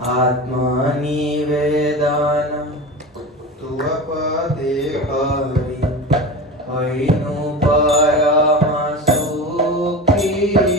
આત્મનિવેદન તુવ પદે કરી હૈનું પરમ સુખી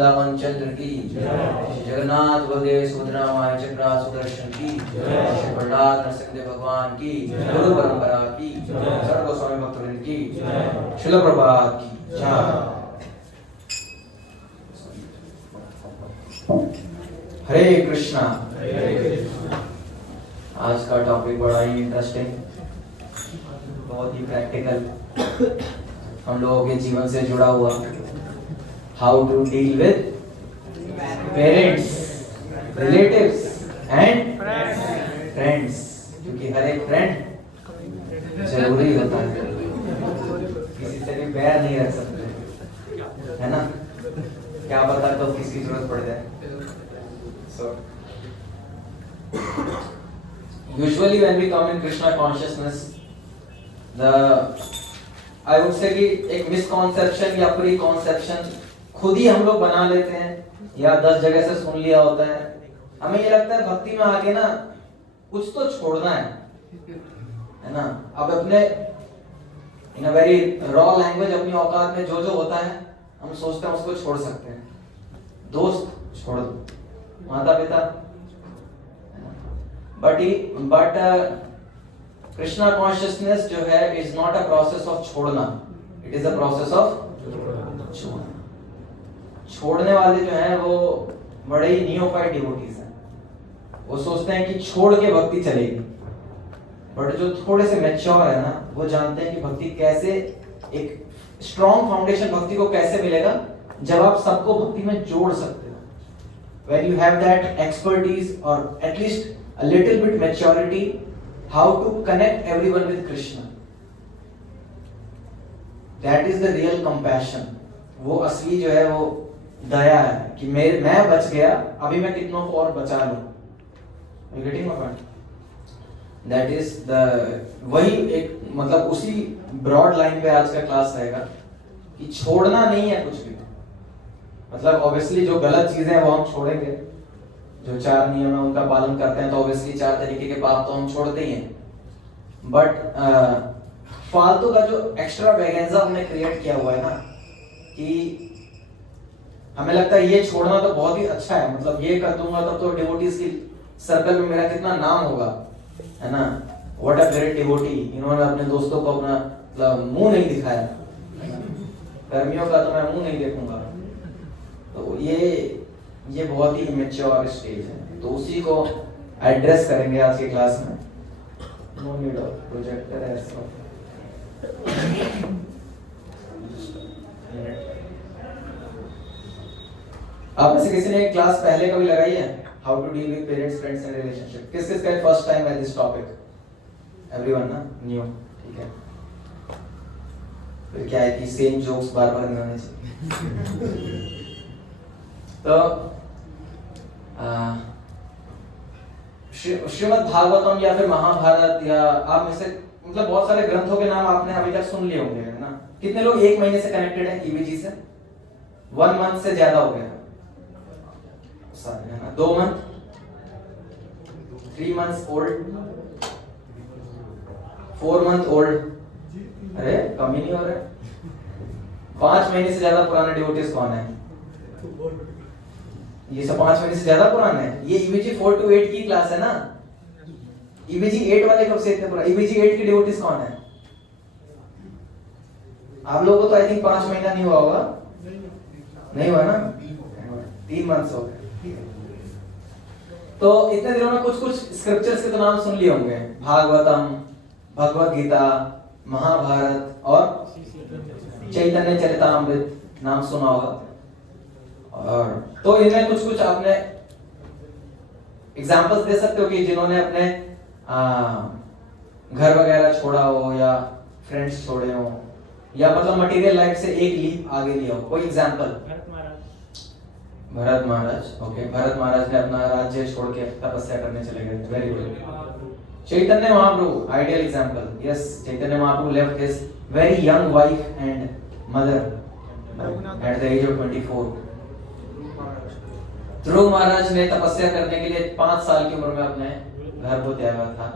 वृंदावन चंद्र की, श्री जगन्नाथ बलदेव सुभद्रा माई चक्रा सुदर्शन की, श्री प्रहलाद नरसिंह भगवान की, गुरु परंपरा की, सर्व गोस्वामी भक्तवृंद की, श्रील प्रभात की जय। हरे कृष्णा। आज का टॉपिक बड़ा ही इंटरेस्टिंग, बहुत ही प्रैक्टिकल, हम लोगों के जीवन से जुड़ा हुआ। How to deal with parents, relatives and friends, क्योंकि हर एक फ्रेंड जरूरी होता है, किसी से भी बैर नहीं रख सकते, है ना? क्या पता कब किसकी जरूरत पड़ जाए। So, usually when we come in Krishna consciousness, I would say कि एक मिसकॉन्सेप्शन या प्री-कॉन्सेप्शन खुद ही हम लोग बना लेते हैं या 10 जगह से सुन लिया होता है। हमें ये लगता है भक्ति में आके ना कुछ तो छोड़ना है ना? अब अपने in a very raw language अपनी औकात में जो जो होता है हम सोचते हैं उसको छोड़ सकते हैं। दोस्त छोड़ दो, माता पिता, बट कृष्णा कॉन्शियसनेस जो है is not a process of छोड़ना, it is a process of छोड़ना। छोड़ने वाले जो हैं वो बड़े ही नियोफाइट डिवोटीज हैं, वो सोचते हैं कि छोड़ के भक्ति चलेगी, बट जो थोड़े से मैच्योर है ना वो जानते हैं कि भक्ति कैसे, एक स्ट्रॉन्ग फाउंडेशन भक्ति को कैसे मिलेगा जब आप सबको भक्ति में जोड़ सकते हो। When you have that expertise or at least a little bit maturity, how to connect everyone with Krishna. That is the real compassion. वो असली जो है वो दया है कि मैं बच गया, अभी मैं कितनों को और बचा लूं। You getting my point? That is the वही एक मतलब उसी ब्रॉड लाइन पे आज का क्लास रहेगा कि छोड़ना नहीं है कुछ भी। मतलब ऑब्वियसली जो गलत चीजें हैं वो हम छोड़ेंगे, जो 4 नियम है उनका पालन करते हैं तो ऑब्वियसली 4 तरीके के पाप तो हम छोड़ते ही हैं, बट फालतू का जो एक्स्ट्रा वैगेंजा हमने क्रिएट किया हुआ है ना कि हमें लगता है ये छोड़ना तो बहुत ही अच्छा है, मतलब ये कर दूंगा तब तो डिवोटीज की सर्कल में मेरा कितना नाम होगा, है ना? व्हाट अ ग्रेट डिवोटी, इन्होंने अपने दोस्तों को अपना मतलब मुंह नहीं दिखाया, कर्मियों का तो मैं मुंह नहीं देखूंगा। तो ये बहुत ही इमेच्योर स्टेज है, तो उसी को एड्रेस करेंगे आज की क्लास में। नो नीड ऑफ प्रोजेक्टर ऐसा। आप में से किसी ने क्लास पहले कभी लगाई है? How to deal with parents, friends and relationship. किस का फर्स्ट टाइम है दिस टॉपिक? एवरीवन ना? न्यू, ठीक है। फिर क्या है कि सेम जोक्स बार-बार नहीं होने चाहिए। तो श्रीमद् भागवतम या फिर महाभारत, या आप में से मतलब बहुत सारे ग्रंथों के नाम आपने अभी तक सुन लिए होंगे, है ना? कितने लोग 1 महीने से कनेक्टेड हैं ईवीजी से? 1 मंथ से ज्यादा हो गया, है ना? 2 month, 3 months old, 4 month old, अरे कम ही नहीं हो रहा है। 5 महीने से ज्यादा पुराने डिवोटीज कौन है? ये सब 5 महीने से ज्यादा पुराने हैं। ये ईवीजी 4 to 8 की क्लास है ना? ईवीजी 8 वाले कब से इतने पुराने? ईवीजी 8 के डिवोटीज कौन है? आप लोगों को तो आई थिंक 5 महीना नहीं हुआ होगा, नहीं हुआ ना? 3 months हो गए। तो इतने दिनों में कुछ स्क्रिप्चर्स के तो नाम सुन लिए होंगे, भागवतम, भगवत गीता, महाभारत और चैतन्य चरितामृत नाम सुना होगा। और तो इनमें कुछ आपने एग्जांपल्स दे सकते हो कि जिन्होंने अपने घर वगैरह छोड़ा हो या फ्रेंड्स छोड़े हो या मतलब मटेरियल लाइफ से एक लीप आगे लिया हो? कोई एग्जांपल? भरत महाराज, ओके। भरत महाराज ने अपना राज्य छोड़ के तपस्या करने चले गए, very good. Chaitanya Mahaprabhu, ideal example, yes. Chaitanya Mahaprabhu left his very young wife and mother at the age of 24। Dhruv Maharaj ने तपस्या करने के लिए 5 साल की उम्र में अपने घर को त्यागा था।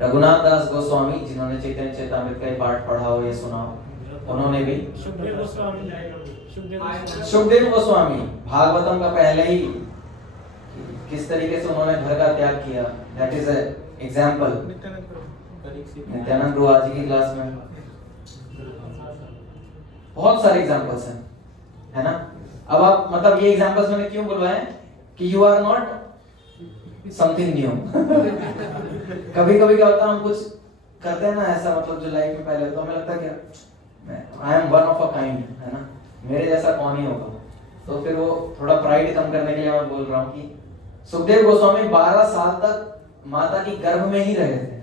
रघुनाथ दास गोस्वामी, जिन्होंने चैतन्य चरितामृत का पाठ पढ़ा हो या सुना हो, उन्होंने भी सुखदेव सुखदेव गोस्वामी भागवतम का पहले ही किस तरीके से उन्होंने घर का त्याग किया, दैट इज एग्जाम्पल। नित्यानंद गुरु आज की क्लास में बहुत सारे एग्जाम्पल्स हैं, है ना। अब आप मतलब ये एग्जाम्पल्स मैंने क्यों बुलवाए कि you are not something new. कभी कभी क्या होता है, हम कुछ करते हैं ना ऐसा, मतलब जो लाइफ में पहले तो हमें लगता है कि I am one of a kind, है ना, मेरे जैसा कौन ही होगा। तो फिर वो थोड़ा प्राइड कम करने के लिए मैं बोल रहा हूँ कि सुखदेव गोस्वामी 12 साल तक माता की गर्भ में ही रहे थे।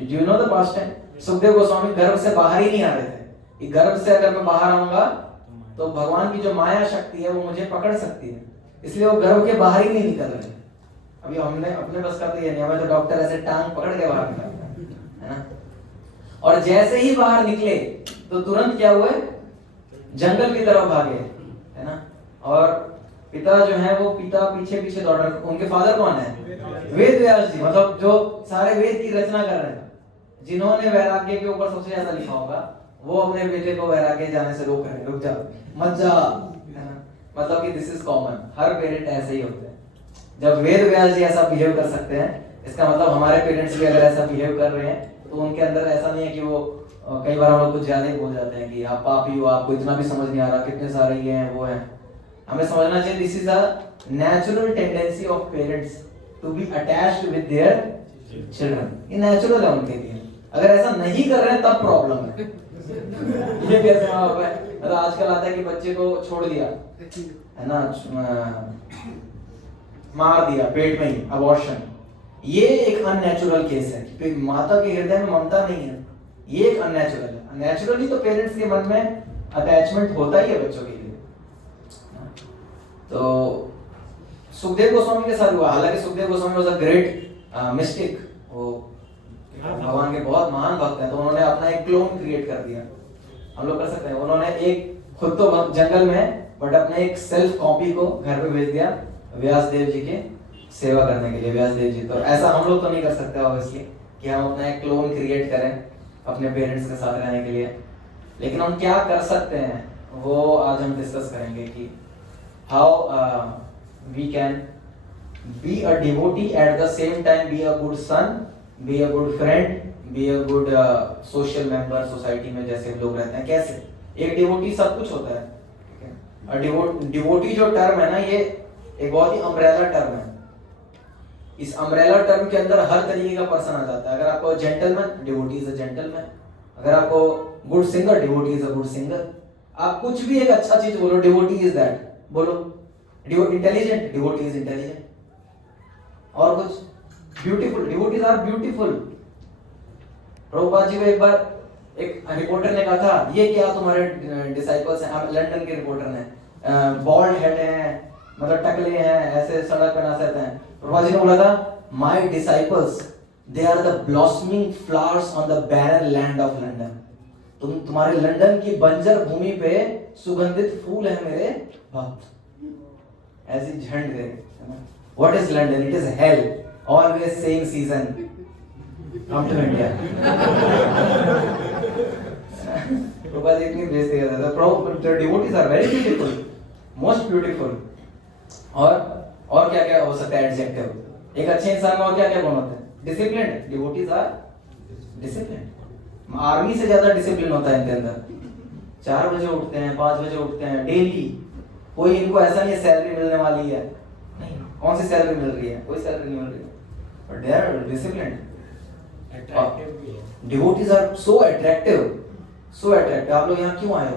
Do you know the past time? Sukhdev Goswami गर्भ से बाहर ही नहीं आ रहे थे कि गर्भ से अगर मैं बाहर आऊंगा तो भगवान की जो माया शक्ति है वो मुझे पकड़ सकती है, इसलिए वो गर्भ के बाहर ही नहीं निकल रहे। अभी हमने अपने बस का तो ये नहीं, हमें तो डॉक्टर ऐसे टांग पकड़ के बाहर निकालता है ना। और जैसे ही बाहर निकले तो तुरंत क्या हुए, जंगल की तरफ भागे, है ना। और पिता जो है वो पिता पीछे पीछे दौड़ रहे। उनके फादर कौन है? वेद व्यास जी, मतलब जो सारे वेद की रचना कर रहे हैं, जिन्होंने वैराग्य के ऊपर सबसे ज्यादा लिखा होगा, वो अपने बेटे को वैराग्य जाने से रोक रहे हैं, रुक जा मत जा, है ना। मतलब कि this is common, her parent ऐसे ही होते हैं। जब वेद व्यास जी ऐसा बिहेव कर सकते हैं, इसका मतलब हमारे पेरेंट्स भी अगर ऐसा बिहेव कर रहे हैं तो उनके अंदर ऐसा नहीं है कि वो कई बार हम लोग कुछ ज्यादा ही बोल जाते हैं कि आप पापी हो, आपको इतना भी समझ नहीं आ रहा, कितने सारे ये हैं वो हैं। हमें समझना चाहिए this is a natural tendency of parents to be attached with their children. ये नेचुरल है उनके लिए। अगर ऐसा नहीं कर रहे हैं तब प्रॉब्लम है। ये कैसे माँ बाप है, मतलब आजकल आता है कि बच्चे को छोड़ दिया, है ना, मार दिया पेट में ही, अबॉर्शन। ये एक अननेचुरल केस है कि माता के हृदय में ममता नहीं है, ये एक अननेचुरल है। नेचुरली तो पेरेंट्स के मन में अटैचमेंट होता ही है बच्चों के लिए। तो सुखदेव गोस्वामी के साथ हुआ, हालांकि Sukhdev Goswami was a great mistake, वो भगवान के बहुत महान भक्त हैं, तो उन्होंने अपना एक क्लोन क्रिएट कर दिया। हम लोग कर सकते हैं, उन्होंने एक खुद तो जंगल में बट अपने एक सेल्फ कॉपी को घर पे भेज दिया व्यास देव जी के सेवा करने के लिए। व्यास देव जी, तो ऐसा हम लोग तो नहीं कर सकते ऑब्वियसली कि हम अपना एक क्लोन क्रिएट करें अपने पेरेंट्स के साथ रहने के लिए। लेकिन हम क्या कर सकते हैं वो आज हम डिस्कस करेंगे कि how we can be a devotee at the same time be a good son, be a good friend, be a good social member society में जैसे लोग रहते हैं। कैसे? एक डिवोटी सब कुछ होता है, डिवोटी जो टर्म है ना, ये एक बहुत ही अम्ब्रेला टर्म है। इस अम्ब्रेला टर्म के अंदर हर तरीके का पर्सन आ जाता है। अगर आपको gentleman, devotee is a gentleman. अगर आपको good singer, devotee is a good singer. आप कुछ भी एक अच्छा चीज बोलो, डिवोटी इज दैट बोलो। Intelligent, devotee is intelligent. और कुछ beautiful, devotees are beautiful. Prabhupada ji को एक बार एक रिपोर्टर ने कहा था, ये क्या तुम्हारे डिसाइपल्स हैं, लंदन के रिपोर्टर ने, बॉल्ड हेड हैं, मतलब टकले हैं, ऐसे सड़क पे नाचते हैं। प्रभुपाद जी ने बोला था, my disciples they are the blossoming flowers on the barren land of London. तुम्हारे लंदन की बंजर भूमि पे सुगंधित फूल है मेरे भक्त। ऐसी झंड दे। What is London? It is hell, always same season, come to India। Prabhupada ji इतनी बेइज्जती करते थे। The devotees are very beautiful, most beautiful। और क्या क्या हो सकता है एडजेक्टिव? एक अच्छे इंसान में और क्या क्या गुण होते हैं? Disciplined, devotees are disciplined. Army से ज्यादा डिसिप्लिन होता है इनके अंदर। 4 बजे उठते हैं, 5 बजे उठते हैं डेली। कोई इनको ऐसा नहीं है सैलरी मिलने वाली है, नहीं। कौन सी सैलरी मिल रही है? कोई सैलरी नहीं मिल रही है, but they are disciplined. Devotees are so attractive, so attractive. आप लोग यहाँ क्यों आए हो?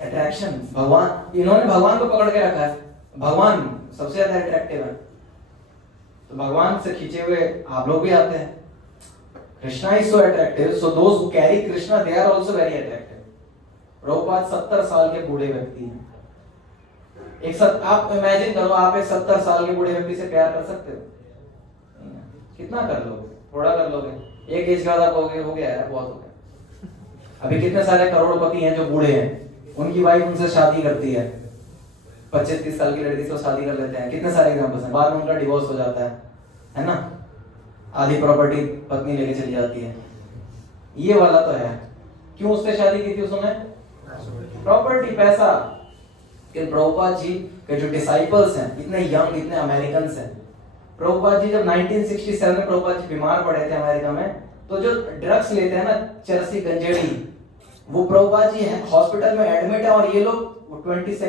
अट्रैक्शन, भगवान, इन्होंने भगवान को पकड़ के रखा है। भगवान सबसे ज्यादा अट्रैक्टिव है, तो भगवान से खींचे हुए आप लोग भी आते हैं। Krishna is so attractive, so those who carry Krishna they are also very attractive. Prabhupada 70 साल के बूढ़े व्यक्ति हैं। आप इमेजिन करो, आप एक 70 साल के बूढ़े व्यक्ति से प्यार कर सकते हो? कितना कर लोगे? थोड़ा कर लोगे। एक एज के बाद आप कहोगे हो गया है, बहुत हो गया। अभी कितने सारे करोड़पति हैं जो बूढ़े हैं, उनकी वाइफ उनसे शादी करती है, 25-30 साल की लड़की से शादी कर लेते हैं। कितने सारे एग्जांपल्स हैं। बाद में उनका डिवोर्स हो जाता है ना, आधी प्रॉपर्टी पत्नी लेके चली जाती है। ये वाला तो है। क्यों उससे शादी की थी उसने? प्रॉपर्टी, पैसा। कि प्रभुपाद जी के जो डिसाइपल्स हैं, इतने यंग, इतने अमेरिकन हैं। प्रभुपाद जी जब 1967 में प्रभुपाद जी बीमार पड़े थे अमेरिका में, तो जो ड्रग्स लेते हैं ना, चरसी गंजेड़ी, वो प्रभुपाद जी हॉस्पिटल में एडमिट है और ये लोग 22nd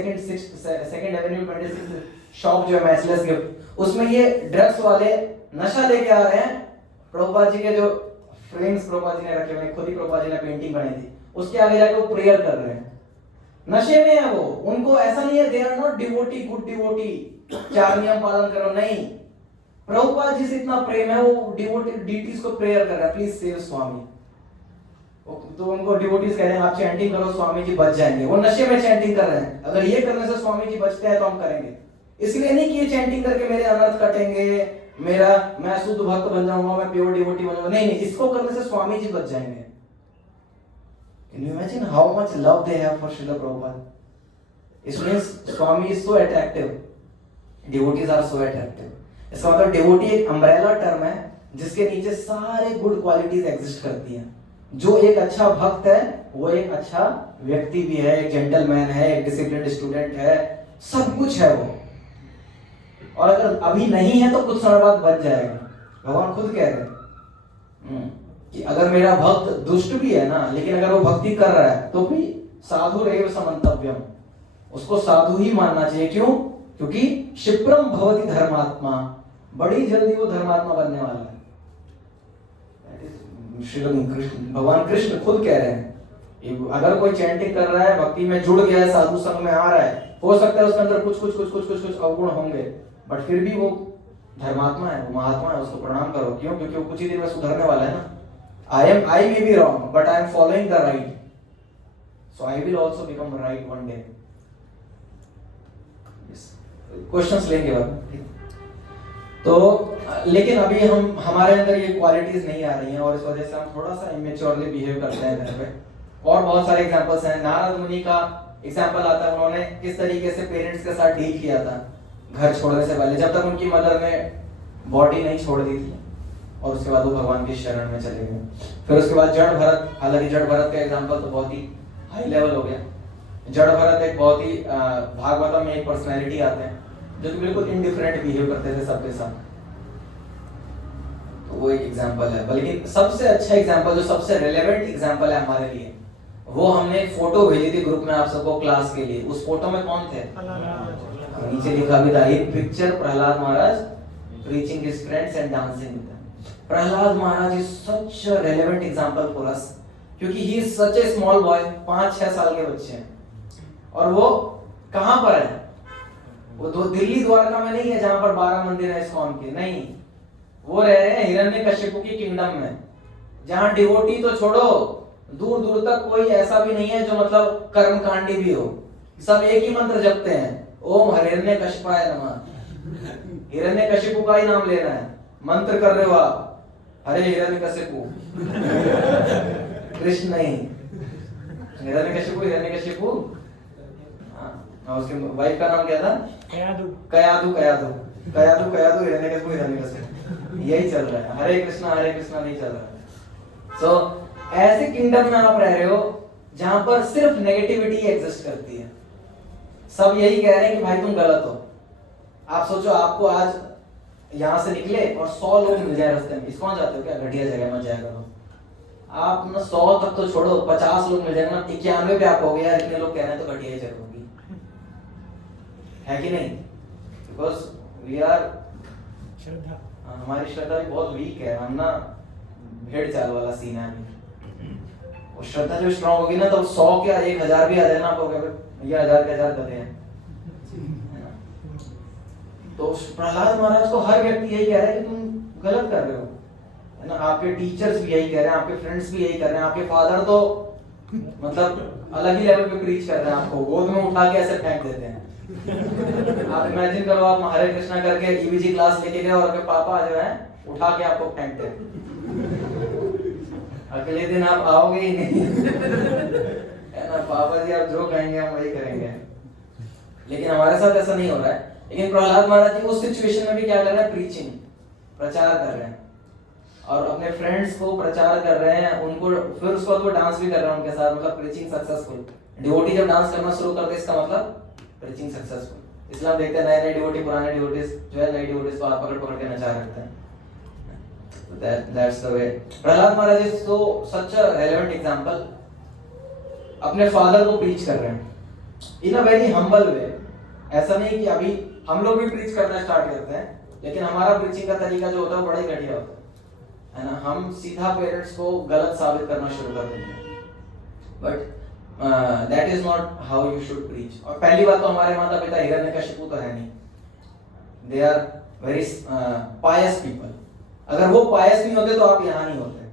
एवेन्यू 26 शॉप जो है मैचलेस गिफ्ट, उसमें ये ड्रग्स वाले नशा लेके आ रहे हैं। प्रभुपाद जी के जो फ्रेम्स प्रभुपाद जी ने रखे हुए, खुद ही प्रभुपाद जी ने पेंटिंग बनाई थी, उसके आगे जाके वो प्रेयर कर रहे हैं। नशे में है वो। उनको ऐसा नहीं है they are not devotee, good devotee, 4 नियम पालन करो, नहीं। प्रभुपाद जी से इतना प्रेम है, वो डिवोटी डीटीज को प्रेयर कर रहा है, प्लीज सेव स्वामी। तो उनको डिवोटीज कह रहे हैं आप चैंटिंग करो, स्वामी जी बच जाएंगे। वो नशे में चैंटिंग कर रहे हैं, अगर ये करने से स्वामी जी बचते हैं तो हम करेंगे। इसलिए नहीं कि ये चैंटिंग करके मेरे अनर्थ कटेंगे, मैं शुद्ध भक्त बन जाऊंगा, मैं प्योर डिवोटी बन जाऊंगा, नहीं, इसको करने से स्वामी जी बच जाएंगे। Can you imagine how much love they have for Srila Prabhupada? It means Swami is so attractive. Devotees are so attractive. इसका मतलब डिवोटी एक अम्ब्रेला टर्म है जिसके नीचे सारे गुड क्वालिटीज एग्जिस्ट करती हैं। जो एक अच्छा भक्त है वो एक अच्छा व्यक्ति भी है, एक जेंटलमैन है, एक डिसिप्लिन्ड स्टूडेंट है, सब कुछ है वो। और अगर अभी नहीं है तो कुछ समय बाद बन जाएगा। भगवान खुद कह रहे हैं कि अगर मेरा भक्त दुष्ट भी है ना, लेकिन अगर वो भक्ति कर रहा है तो भी साधु रेव समंतव्यम, उसको साधु ही मानना चाहिए। क्यों? क्योंकि क्षिप्रम भवति धर्मात्मा, बड़ी जल्दी वो धर्मात्मा बनने वाला है। भगवान कृष्ण खुद कह रहे हैं अगर कोई चैंटिंग कर रहा है, भक्ति में जुड़ गया है, साधु संग में आ रहा है, हो सकता है उसके अंदर कुछ अवगुण होंगे, बट फिर भी वो धर्मात्मा है, वो महात्मा है, उसको प्रणाम करो। क्यों? क्योंकि वो कुछ ही दिन में सुधरने वाला है ना। I may be wrong, but I am following the right, so I will also become right one day. Yes. Questions लेंगे बाद। तो लेकिन अभी हमारे अंदर ये क्वालिटीज नहीं आ रही हैं और इस वजह से हम थोड़ा सा इमेच्योरली बिहेव करते हैं घर पे। और बहुत सारे एग्जांपल्स हैं। नारद मुनि का एग्जांपल आता है, उन्होंने किस तरीके से पेरेंट्स के साथ डील किया था घर छोड़ने से पहले, जब तक उनकी मदर ने बॉडी नहीं छोड़ दी थी, और उसके बाद वो भगवान की शरण में चले गए। फिर उसके बाद जड़ भरत, हालांकि जड़ भरत का एग्जांपल तो बहुत ही हाई लेवल हो गया। जड़ भरत एक बहुत ही भागवतम में एक पर्सनैलिटी आते हैं जो कि बिल्कुल इनडिफरेंट बिहेव करते थे सबके साथ, तो वो एक एग्जांपल है। बल्कि सबसे अच्छा एग्जांपल, जो सबसे रेलेवेंट एग्जांपल है हमारे लिए, वो हमने एक फोटो भेजी थी ग्रुप में आप सबको क्लास के लिए। उस फोटो में कौन थे? नीचे लिखा भी था, एक picture Prahlad Maharaj preaching his friends and dancing with them. Prahlad Maharaj is such a relevant example for us, क्योंकि he is such a small boy, 5-6 साल के बच्चे हैं, और वो कहां पर है? वो दिल्ली द्वारका में नहीं है जहां पर 12 मंदिर है इस्कॉन के, नहीं, वो रह रहे हैं हिरण्यकशिपु की किंगडम में, जहां डिवोटी तो छोड़ो, दूर दूर तक कोई ऐसा भी नहीं है जो मतलब कर्मकांडी भी हो। सब एक ही मंत्र जपते हैं, ओम हिरण्यकशिपाय नमः। हिरण्यकशिपु का ही नाम लेना है, मंत्र कर रहे हो आप, हरे हिरण्यकशिपु कृष्ण नहीं, हिरण्यकशिपु। हाँ, उसके वाइफ का नाम क्या था? कयादु हिरण्यकशिपु। यही चल रहा है, हरे कृष्णा नहीं चल रहा है। सो ऐसे किंगडम में आप रह रहे हो जहां पर सिर्फ नेगेटिविटी एग्जिस्ट करती है। सब यही कह रहे हैं कि भाई तुम गलत हो। आप सोचो, आपको आज यहां से निकले और 100 लोग मिल जाए रास्ते में, इस्कॉन जाते हो क्या? घटिया जगह मत जाया करो। आप ना 100 तक तो छोड़ो, 50 लोग मिल जाएंगे ना, 91 पे आप हो गए यार, इतने लोग कह रहे हैं तो घटिया ही जगह होगी, है कि नहीं? बिकॉज वी आर श्रद्धा, हमारी श्रद्धा भी बहुत वीक है। हम ना भेड़ चाल वाला सीन है। वो श्रद्धा जब स्ट्रांग होगी ना, तो 100 क्या 1000 भी आ जाए ना, आपको ये 1000 के 1000 गधे हैं। तो प्रहलाद महाराज को हर व्यक्ति यही कह रहा है कि तुम गलत कर रहे हो, है ना। आपके टीचर्स भी यही कह रहे हैं, आपके फ्रेंड्स भी यही कर रहे हैं, आपके फादर तो मतलब अलग ही लेवल पे प्रीच कर रहे हैं, आपको गोद में उठा के ऐसे फेंक देते हैं। आप इमेजिन करो, आप हरे कृष्णा करके ईवीजी क्लास लेके गए और आपके पापा जो है उठा के आपको फेंकते हैं, अगले दिन आप आओगे ही नहीं, है ना। पापा जी आप जो कहेंगे हम वही करेंगे। लेकिन हमारे साथ ऐसा नहीं हो रहा है। लेकिन प्रहलाद महाराज जी उस सिचुएशन में भी क्या कर रहे हैं? प्रीचिंग, प्रचार कर रहे हैं। और अपने फ्रेंड्स को प्रचार कर रहे हैं, उनको फिर उसके बाद वो डांस भी कर रहे हैं उनके साथ, मतलब प्रीचिंग सक्सेसफुल। डिवोटी जब डांस करना शुरू करते हैं इसका मतलब प्रीचिंग सक्सेसफुल। इसलिए हम देखते हैं नए नए डिवोटी, पुराने डिवोटीज जो है नई डिवोटीज को हाथ पकड़ पकड़ के नचा रखते हैं। That's the way. Prahlad Maharaj is so such a relevant example. अपने फादर को प्रीच कर रहे हैं in a very humble way. ऐसा नहीं कि अभी हम लोग भी प्रीच करना स्टार्ट करते हैं, लेकिन हमारा प्रीचिंग का तरीका जो होता है बड़ा ही घटिया होता है ना। हम सीधा पेरेंट्स को गलत साबित करना शुरू कर देते हैं, but that is not how you should preach. और पहली बात तो हमारे माता पिता हिरण्यकशिपु तो है नहीं, they are very pious people. अगर वो पायस नहीं होते तो आप यहाँ नहीं होते,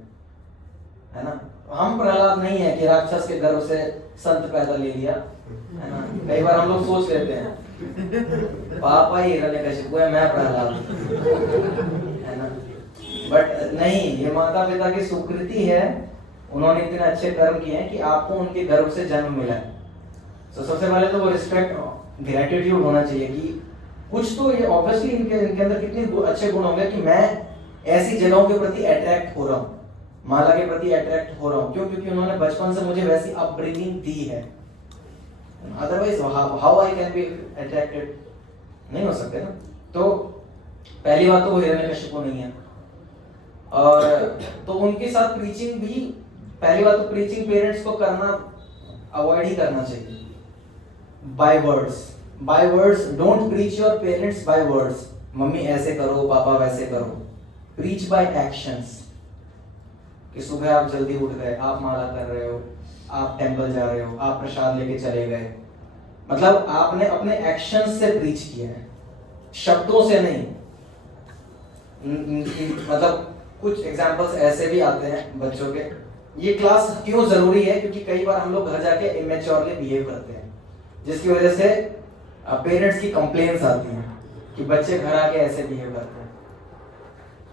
है ना। हम प्रहलाद नहीं है कि राक्षस के गर्भ से संत पैदा ले लिया, है ना। कई बार हम लोग सोच लेते हैं पापा ही हिरण्यकशिपु है, मैं प्रहलाद, है ना। बट नहीं, ये माता पिता की सुकृति है, उन्होंने इतने अच्छे कर्म किए हैं कि आपको उनके गर्भ से जन्म मिला है। तो सबसे पहले तो वो रिस्पेक्ट, ग्रेटिट्यूड होना चाहिए कि कुछ तो ये ऑब्वियसली इनके अंदर कितने अच्छे गुण होंगे कि मैं ऐसी जगहों के प्रति अट्रैक्ट हो रहा हूँ, माला के प्रति अट्रैक्ट हो रहा हूँ। क्यों? क्योंकि उन्होंने बचपन से मुझे वैसी अपब्रिंगिंग दी है। Otherwise how I can be attracted, नहीं हो सकते ना। तो पहली बात तो वो हिरण्यकशिपु नहीं है। और तो उनके साथ प्रीचिंग भी, पहली बात तो प्रीचिंग पेरेंट्स को करना अवॉइड ही करना चाहिए by words. By words, don't preach your parents by words, mummy ऐसे करो, पापा वैसे करो। प्रीच बाय एक्शंस, कि सुबह आप जल्दी उठ गए, आप माला कर रहे हो, आप टेंपल जा रहे हो, आप प्रसाद लेके चले गए, मतलब आपने अपने एक्शंस से प्रीच किया है, शब्दों से नहीं। मतलब कुछ एग्जांपल्स ऐसे भी आते हैं बच्चों के। ये क्लास क्यों जरूरी है? क्योंकि कई बार हम लोग घर जाके इमेच्योरली बिहेव करते हैं, जिसकी वजह से पेरेंट्स की कंप्लेंट्स आती हैं कि बच्चे घर आके ऐसे बिहेव करते हैं।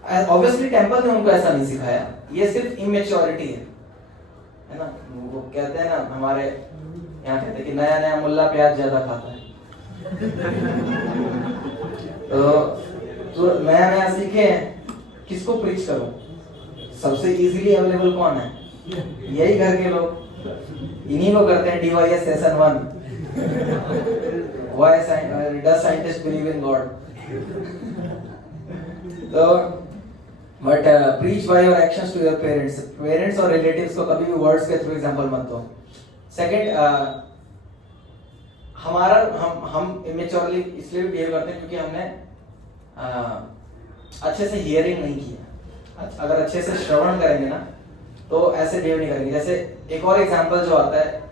ऑब्वियसली टेंपल ने उनको ऐसा नहीं सिखाया, ये सिर्फ इमेच्योरिटी है ना। वो कहते हैं ना, हमारे यहाँ कहते हैं कि नया नया मुल्ला प्याज ज्यादा खाता है। तो नया नया सीखे हैं, किसको प्रीच करो? सबसे इजीली अवेलेबल कौन है? यही घर के लोग, इन्हीं को करते हैं DYS session 1, Why does scientists believe in God? तो but preach by your actions to your parents. Parents और रिलेटिव्स को कभी भी वर्ड्स के थ्रू एग्जांपल मत दो। सेकंड, हमारा हम इमेच्योरली इसलिए भी बिहेव करते हैं क्योंकि हमने अच्छे से हियरिंग नहीं किया। अगर अच्छे से श्रवण करेंगे ना तो ऐसे बिहेव नहीं करेंगे। जैसे एक और एग्जांपल जो आता है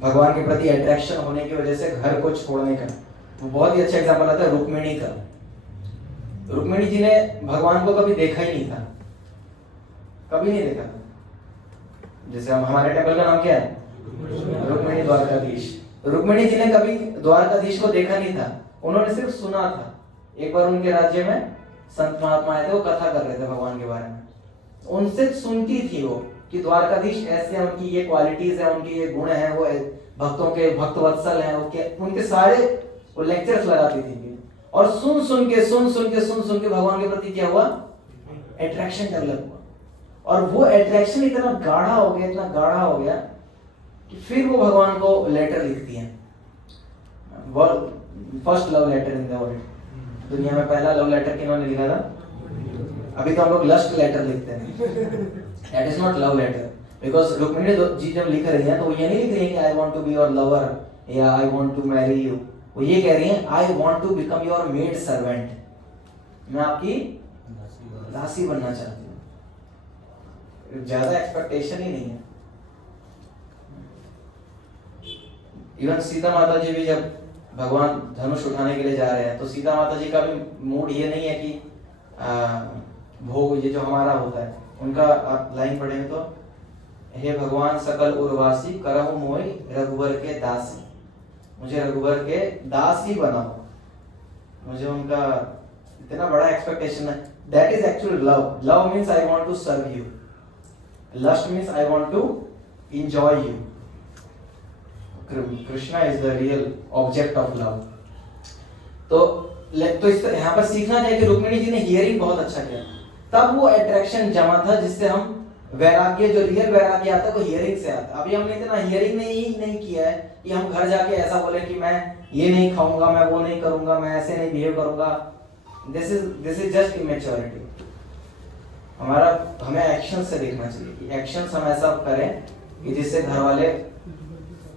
भगवान के प्रति अट्रैक्शन होने की वजह से घर को छोड़ने का, वो बहुत ही अच्छा एग्जांपल आता है रुक्मिणी का। रुक्मिणी जी ने भगवान को कभी देखा ही नहीं था, कभी नहीं देखा था। जैसे हम, हमारे टेंपल का नाम क्या है? रुक्मिणी द्वारकाधीश। रुक्मिणी जी ने कभी द्वारकाधीश को देखा नहीं था, उन्होंने सिर्फ सुना था। एक बार उनके राज्य में संत महात्मा आए थे, वो कथा कर रहे थे भगवान के बारे में, उनसे सुनती थी वो कि द्वारकाधीश ऐसे हैं, उनकी ये क्वालिटीज है, उनके ये गुण हैं, वो भक्तों के भक्तवत्सल हैं, उनके सारे वो लेक्चर्स लगाती थी। और सुन सुन के भगवान के प्रति क्या हुआ? अट्रैक्शन डेवलप हुआ। और वो अट्रैक्शन इतना गाढ़ा हो गया कि फिर वो भगवान को लेटर लिखती हैं, first love letter in the world. दुनिया में पहला लव लेटर किन्होंने लिखा था? अभी तो हम लोग लस्ट लेटर लिखते हैं, that is not love letter. Because Rukmini ji जब लिख रही हैं तो वो ये नहीं लिख रही है कि I want to be your lover या I want to marry you. वो ये कह रही हैं I want to become your maid servant, मैं आपकी दासी बनना चाहती हूँ। ज्यादा एक्सपेक्टेशन ही नहीं है। इवन सीता माता जी भी जब भगवान धनुष उठाने के लिए जा रहे हैं तो सीता माता जी का भी मूड ये नहीं है कि भोग, ये जो हमारा होता है उनका आप लाइन पढ़ेंगे तो, हे भगवान सकल उर्वासी करहु मोहि रघुवर के दासी, मुझे रघुवर के दास ही बनाओ। मुझे उनका इतना बड़ा एक्सपेक्टेशन है। That is actually love. Love means I want to serve you, lust means I want to enjoy you. Krishna is the real object of love. तो इस यहाँ पर सीखना चाहिए कि रुक्मिणी जी ने हियरिंग बहुत अच्छा किया। तब वो अट्रैक्शन जमा था जिससे हम वैराग्य, जो रियल वैराग्य आता है वो हियरिंग से आता है। अभी हमने इतना हियरिंग में ही नहीं किया है कि हम घर जाके ऐसा बोले कि मैं ये नहीं खाऊंगा, मैं वो नहीं करूंगा, मैं ऐसे नहीं बिहेव करूंगा। This is just immaturity. हमें एक्शन से देखना चाहिए कि एक्शंस हम ऐसा करें कि जिससे घर वाले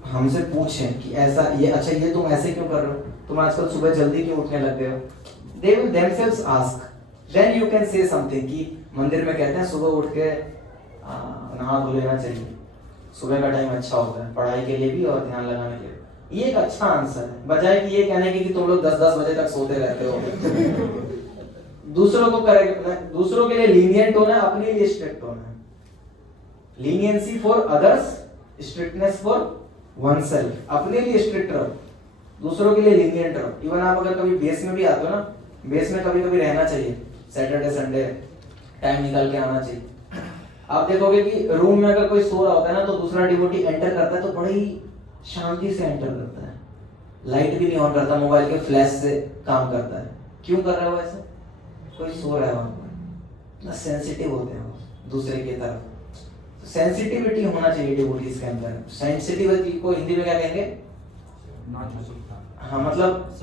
हमसे पूछें कि ऐसा ये अच्छा ये तुम ऐसे क्यों कर रहे हो, तुम आजकल सुबह जल्दी क्यों उठने लग गए हो। They will themselves ask, then you can say something. कि मंदिर में कहते हैं सुबह उठ के नहा धो लेना चाहिए, सुबह का टाइम अच्छा होता है पढ़ाई के लिए भी और ध्यान लगाने के लिए। ये एक अच्छा आंसर है, बजाय कि ये कहने की कि तुम लोग 10-10 बजे तक सोते रहते हो। दूसरों को करेक्ट, दूसरों के लिए लीनियंट होना है, अपने लिए स्ट्रिक्ट होना है। Leniency for others, strictness for oneself. अपने लिए स्ट्रिक्ट रहो, दूसरों के लिए लीनियंट रहो। इवन आप अगर कभी बेस में भी आते हो ना, बेस में कभी कभी रहना चाहिए, सैटरडे संडे टाइम निकाल के आना चाहिए। आप देखोगे कि रूम में अगर कोई सो रहा होता है ना तो दूसरा डिवोटी एंटर करता है तो बड़ी शांति से एंटर करता है, लाइट भी नहीं ऑन करता, मोबाइल के फ्लैश से काम करता है। क्यों कर रहे हो ऐसा? कोई सो रहा है वहां पर, सेंसिटिव होते हैं वो दूसरे की तरफ। सेंसिटिविटी होना चाहिए डिवोटीज के अंदर। सेंसिटिविटी को हिंदी में क्या कहेंगे? हाँ, मतलब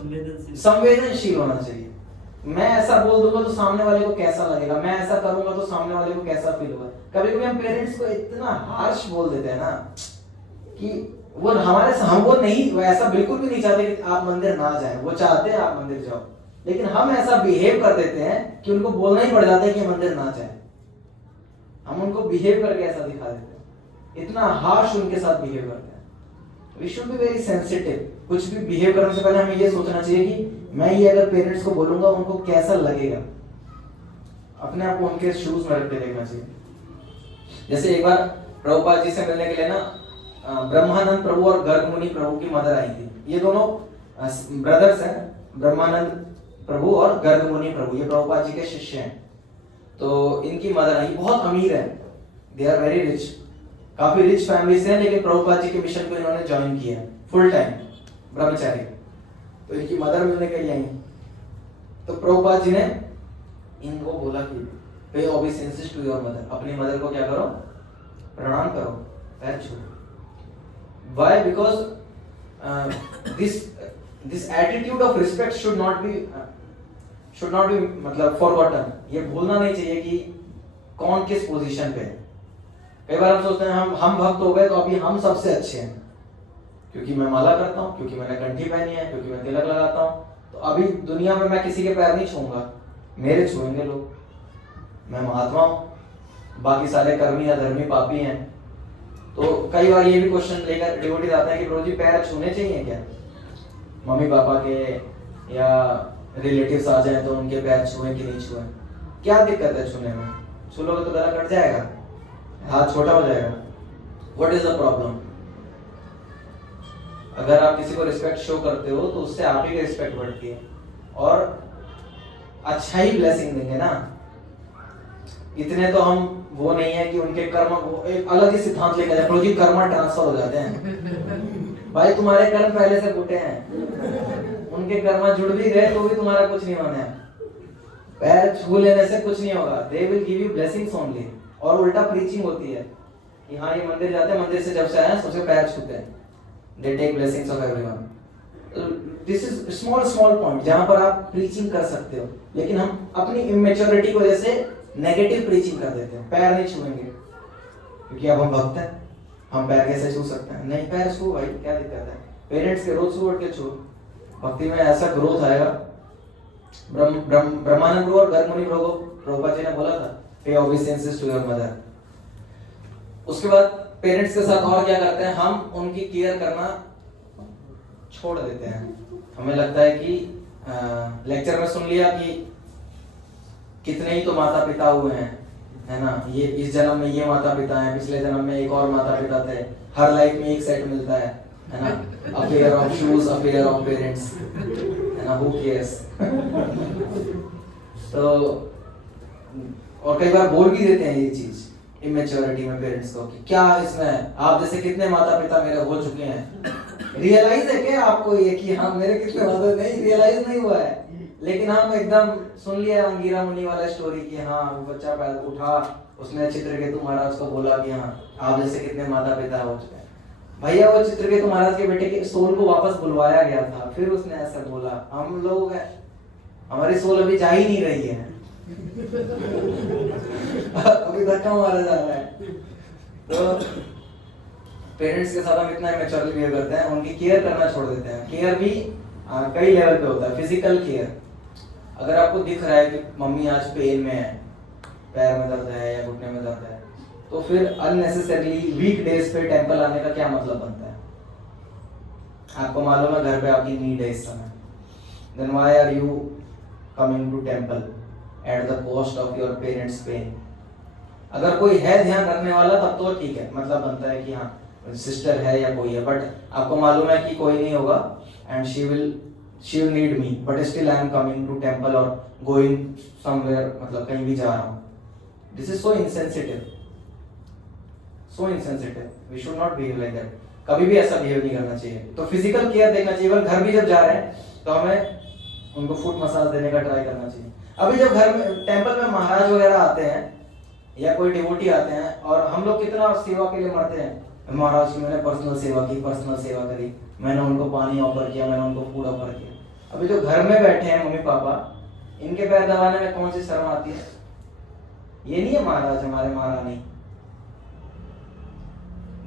संवेदनशील होना चाहिए। मैं ऐसा बोल दूंगा तो सामने वाले को कैसा लगेगा, मैं ऐसा करूंगा तो सामने वाले को कैसा फील होगा। कभी कभी हम पेरेंट्स को इतना हार्श बोल देते हैं ना कि वो हम वो नहीं, वो ऐसा बिल्कुल भी नहीं चाहते कि आप मंदिर ना जाएं, वो चाहते हैं आप मंदिर जाओ, लेकिन हम ऐसा बिहेव कर देते हैं कि उनको बोलना ही पड़ जाता है कि मंदिर ना जाए। हम उनको बिहेव करके ऐसा दिखा देते हैं, इतना हार्श उनके साथ बिहेव करते हैं। We should be very sensitive. कुछ भी बिहेव करने से पहले हमें ये सोचना चाहिए कि मैं ये अगर पेरेंट्स को बोलूंगा उनको कैसा लगेगा। अपने आप को उनके शूज में रख के देखना चाहिए। जैसे एक बार प्रभुपाद जी से मिलने के लिए ना ब्रह्मानंद प्रभु और गर्ग मुनि प्रभु की मदर आई थी। ये दोनों ब्रदर्स हैं, ब्रह्मानंद प्रभु और गर्ग मुनि प्रभु, ये प्रभुपाद जी के शिष्य हैं। तो इनकी मदर आई, बहुत अमीर है, दे आर वेरी रिच, काफी रिच फैमिली से हैं, लेकिन प्रभुपाद जी के मिशन को इन्होंने ज्वाइन किया फुल टाइम ब्रह्मचारी। तो इनकी मदर मिलने के लिए आई, तो प्रभुपाद जी ने इनको बोला कि pay obedience to your mother, अपनी मदर को क्या करो? प्रणाम करो, पैर छूओ। Why? Because this attitude of respect should not be मतलब फॉरगॉटन। ये भूलना नहीं चाहिए कि कौन किस पोजीशन पे है। कई बार हम सोचते हैं हम भक्त हो गए तो अभी हम सबसे अच्छे हैं, क्योंकि मैं माला करता हूँ, क्योंकि मैंने कंठी पहनी है, क्योंकि मैं तिलक लगाता हूँ, तो अभी दुनिया में मैं किसी के पैर नहीं छूऊंगा, मेरे छुएंगे लोग। मैं महात्मा हूँ, बाकी सारे कर्मी अधर्मी पापी हैं। तो कई बार ये भी क्वेश्चन लेकर डिवोटीज आते हैं कि प्रभु जी पैर छूने चाहिए क्या? मम्मी पापा के या रिलेटिव्स आ जाए तो उनके पैर छुए कि नहीं छुए? क्या दिक्कत है छूने में? छू लोगे तो गला कट जाएगा, हाथ छोटा हो जाएगा। What is the problem? अगर आप किसी को रिस्पेक्ट शो करते हो तो उससे आप ही की रिस्पेक्ट बढ़ती है और अच्छा ही ब्लेसिंग देंगे ना। इतने तो हम वो नहीं है कि उनके कर्म, वो एक अलग ही सिद्धांत लेकर जाए, प्रभु जी कर्म ट्रांसफर हो जाते हैं। भाई तुम्हारे कर्म पहले से फूटे हैं, उनके कर्म जुड़ भी गए तो भी तुम्हारा कुछ नहीं होना है। पैर छू लेने से कुछ नहीं होगा, they will give you blessings only. और उल्टा प्रीचिंग होती है कि हाँ ये मंदिर जाते हैं, मंदिर से जब से आए हैं सबसे पैर छूते हैं, they take blessings of everyone. This is small point जहाँ पर आप प्रीचिंग कर सकते हो, लेकिन हम अपनी इमेच्योरिटी की वजह से नेगेटिव प्रीचिंग कर देते हैं। पैर नहीं छूएंगे क्योंकि अब हम भक्त हैं, हम पैर कैसे छू सकते हैं? नहीं, पैर छू भाई, क्या दिक्कत है? पेरेंट्स के रोज छू उठ के छू, भक्ति में ऐसा ग्रोथ आएगा। ब्रह्मानंद प्रभु और गर्ग मुनि प्रभु प्रभुपाद जी ने बोला था पे ओबीडियंस टू योर मदर। उसके बाद पेरेंट्स के साथ और क्या करते हैं? हम उनकी केयर करना छोड़ देते हैं। हमें लगता है कि लेक्चर में सुन लिया कि कितने ही तो माता पिता हुए हैं, है ना, ये इस जन्म में ये माता पिता हैं, पिछले जन्म में एक और माता पिता थे, हर लाइफ में एक सेट मिलता है ना, a pair of shoes, a pair of parents, है ना, हु केयर्स। तो और कई बार बोल भी देते हैं ये चीज इमेच्योरिटी में पेरेंट्स को कि क्या इसमें आप जैसे कितने माता पिता मेरे हो चुके हैं। रियलाइज है क्या आपको ये कि हाँ मेरे कितने माता? नहीं, रियलाइज नहीं हुआ है। लेकिन हम एकदम सुन लिया अंगीरा मुनि वाला स्टोरी कि हाँ वो बच्चा पैदा उठा, उसने चित्रकेतु महाराज को बोला कि हाँ आप जैसे कितने माता पिता हो चुके हैं। भैया वो चित्रकेतु महाराज के बेटे के सोल को वापस बुलवाया गया था, फिर उसने ऐसा बोला। हम लोग हमारी सोल अभी जा ही नहीं रही है अभी धक्का मारा जा रहा है। तो पेरेंट्स के साथ हम इतना मैच्योरली बिहेव करते हैं, उनकी केयर करना छोड़ देते हैं। केयर भी कई लेवल पे होता है। फिजिकल केयर, अगर आपको दिख रहा है कि मम्मी आज पेन में है, पैर में दर्द है या घुटने में दर्द है, तो फिर अननेसेसरली वीक डेज पे टेंपल आने का क्या मतलब बनता है? आपको मालूम है घर पे आपकी नीड है इस समय, then why are you coming to temple at the cost of your parents pain? अगर कोई है ध्यान रखने वाला तब तो ठीक है, मतलब बनता है कि हाँ सिस्टर है या कोई है, बट आपको मालूम है कि कोई नहीं होगा and she will need me, but still I am coming to temple और गोइंग समवेयर, मतलब कहीं भी जा रहा हूँ। This is so insensitive, so insensitive. We should not behave like that. कभी भी ऐसा बिहेव नहीं करना चाहिए। तो फिजिकल केयर देखना चाहिए। घर भी जब जा रहे हैं तो हमें उनको फुट मसाज देने का ट्राई करना चाहिए। अभी जब घर में टेंपल में महाराज वगैरह आते हैं या कोई डिवोटी आते हैं और हम लोग कितना सेवा के लिए मरते हैं, महाराज की मैंने पर्सनल सेवा की, पर्सनल सेवा करी, मैंने उनको पानी ऑफर किया, मैंने उनको फूड ऑफर किया। अभी जो घर में बैठे हैं मम्मी पापा, इनके पैर दबाने में कौन सी शर्म आती है? ये नहीं है महाराज हमारे महारानी,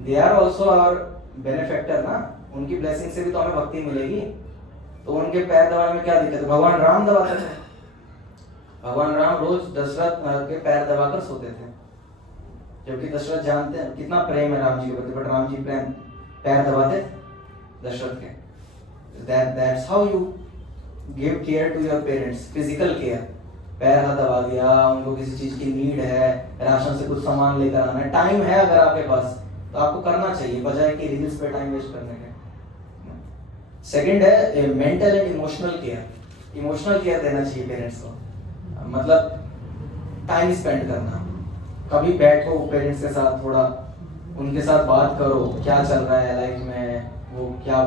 they are also our benefactor ना, उनकी ब्लेसिंग से भी तो हमें भक्ति मिलेगी। तो उनके पैर दबाने में क्या दिक्कत है? भगवान राम दबाते थे, भगवान राम रोज दशरथ के पैर दबाकर सोते थे, जबकि दशरथ जानते हैं कितना प्रेम है राम जी के प्रति, बट राम जी पैर दबाते दशरथ के। That's how you give care to your parents, physical care। पैर हाथ दबा दिया, उनको किसी चीज की नीड है, राशन से कुछ सामान लेकर आना है, टाइम है अगर आपके पास तो आपको करना चाहिए, बजाय कि रील्स पे टाइम वेस्ट करने के। सेकंड है mental and emotional care. Emotional care देना चाहिए पेरेंट्स को, मतलब टाइम स्पेंड करना। कभी बैठो पेरेंट्स के साथ, थोड़ा उनके साथ बात करो, क्या चल रहा है लाइफ में, वो क्या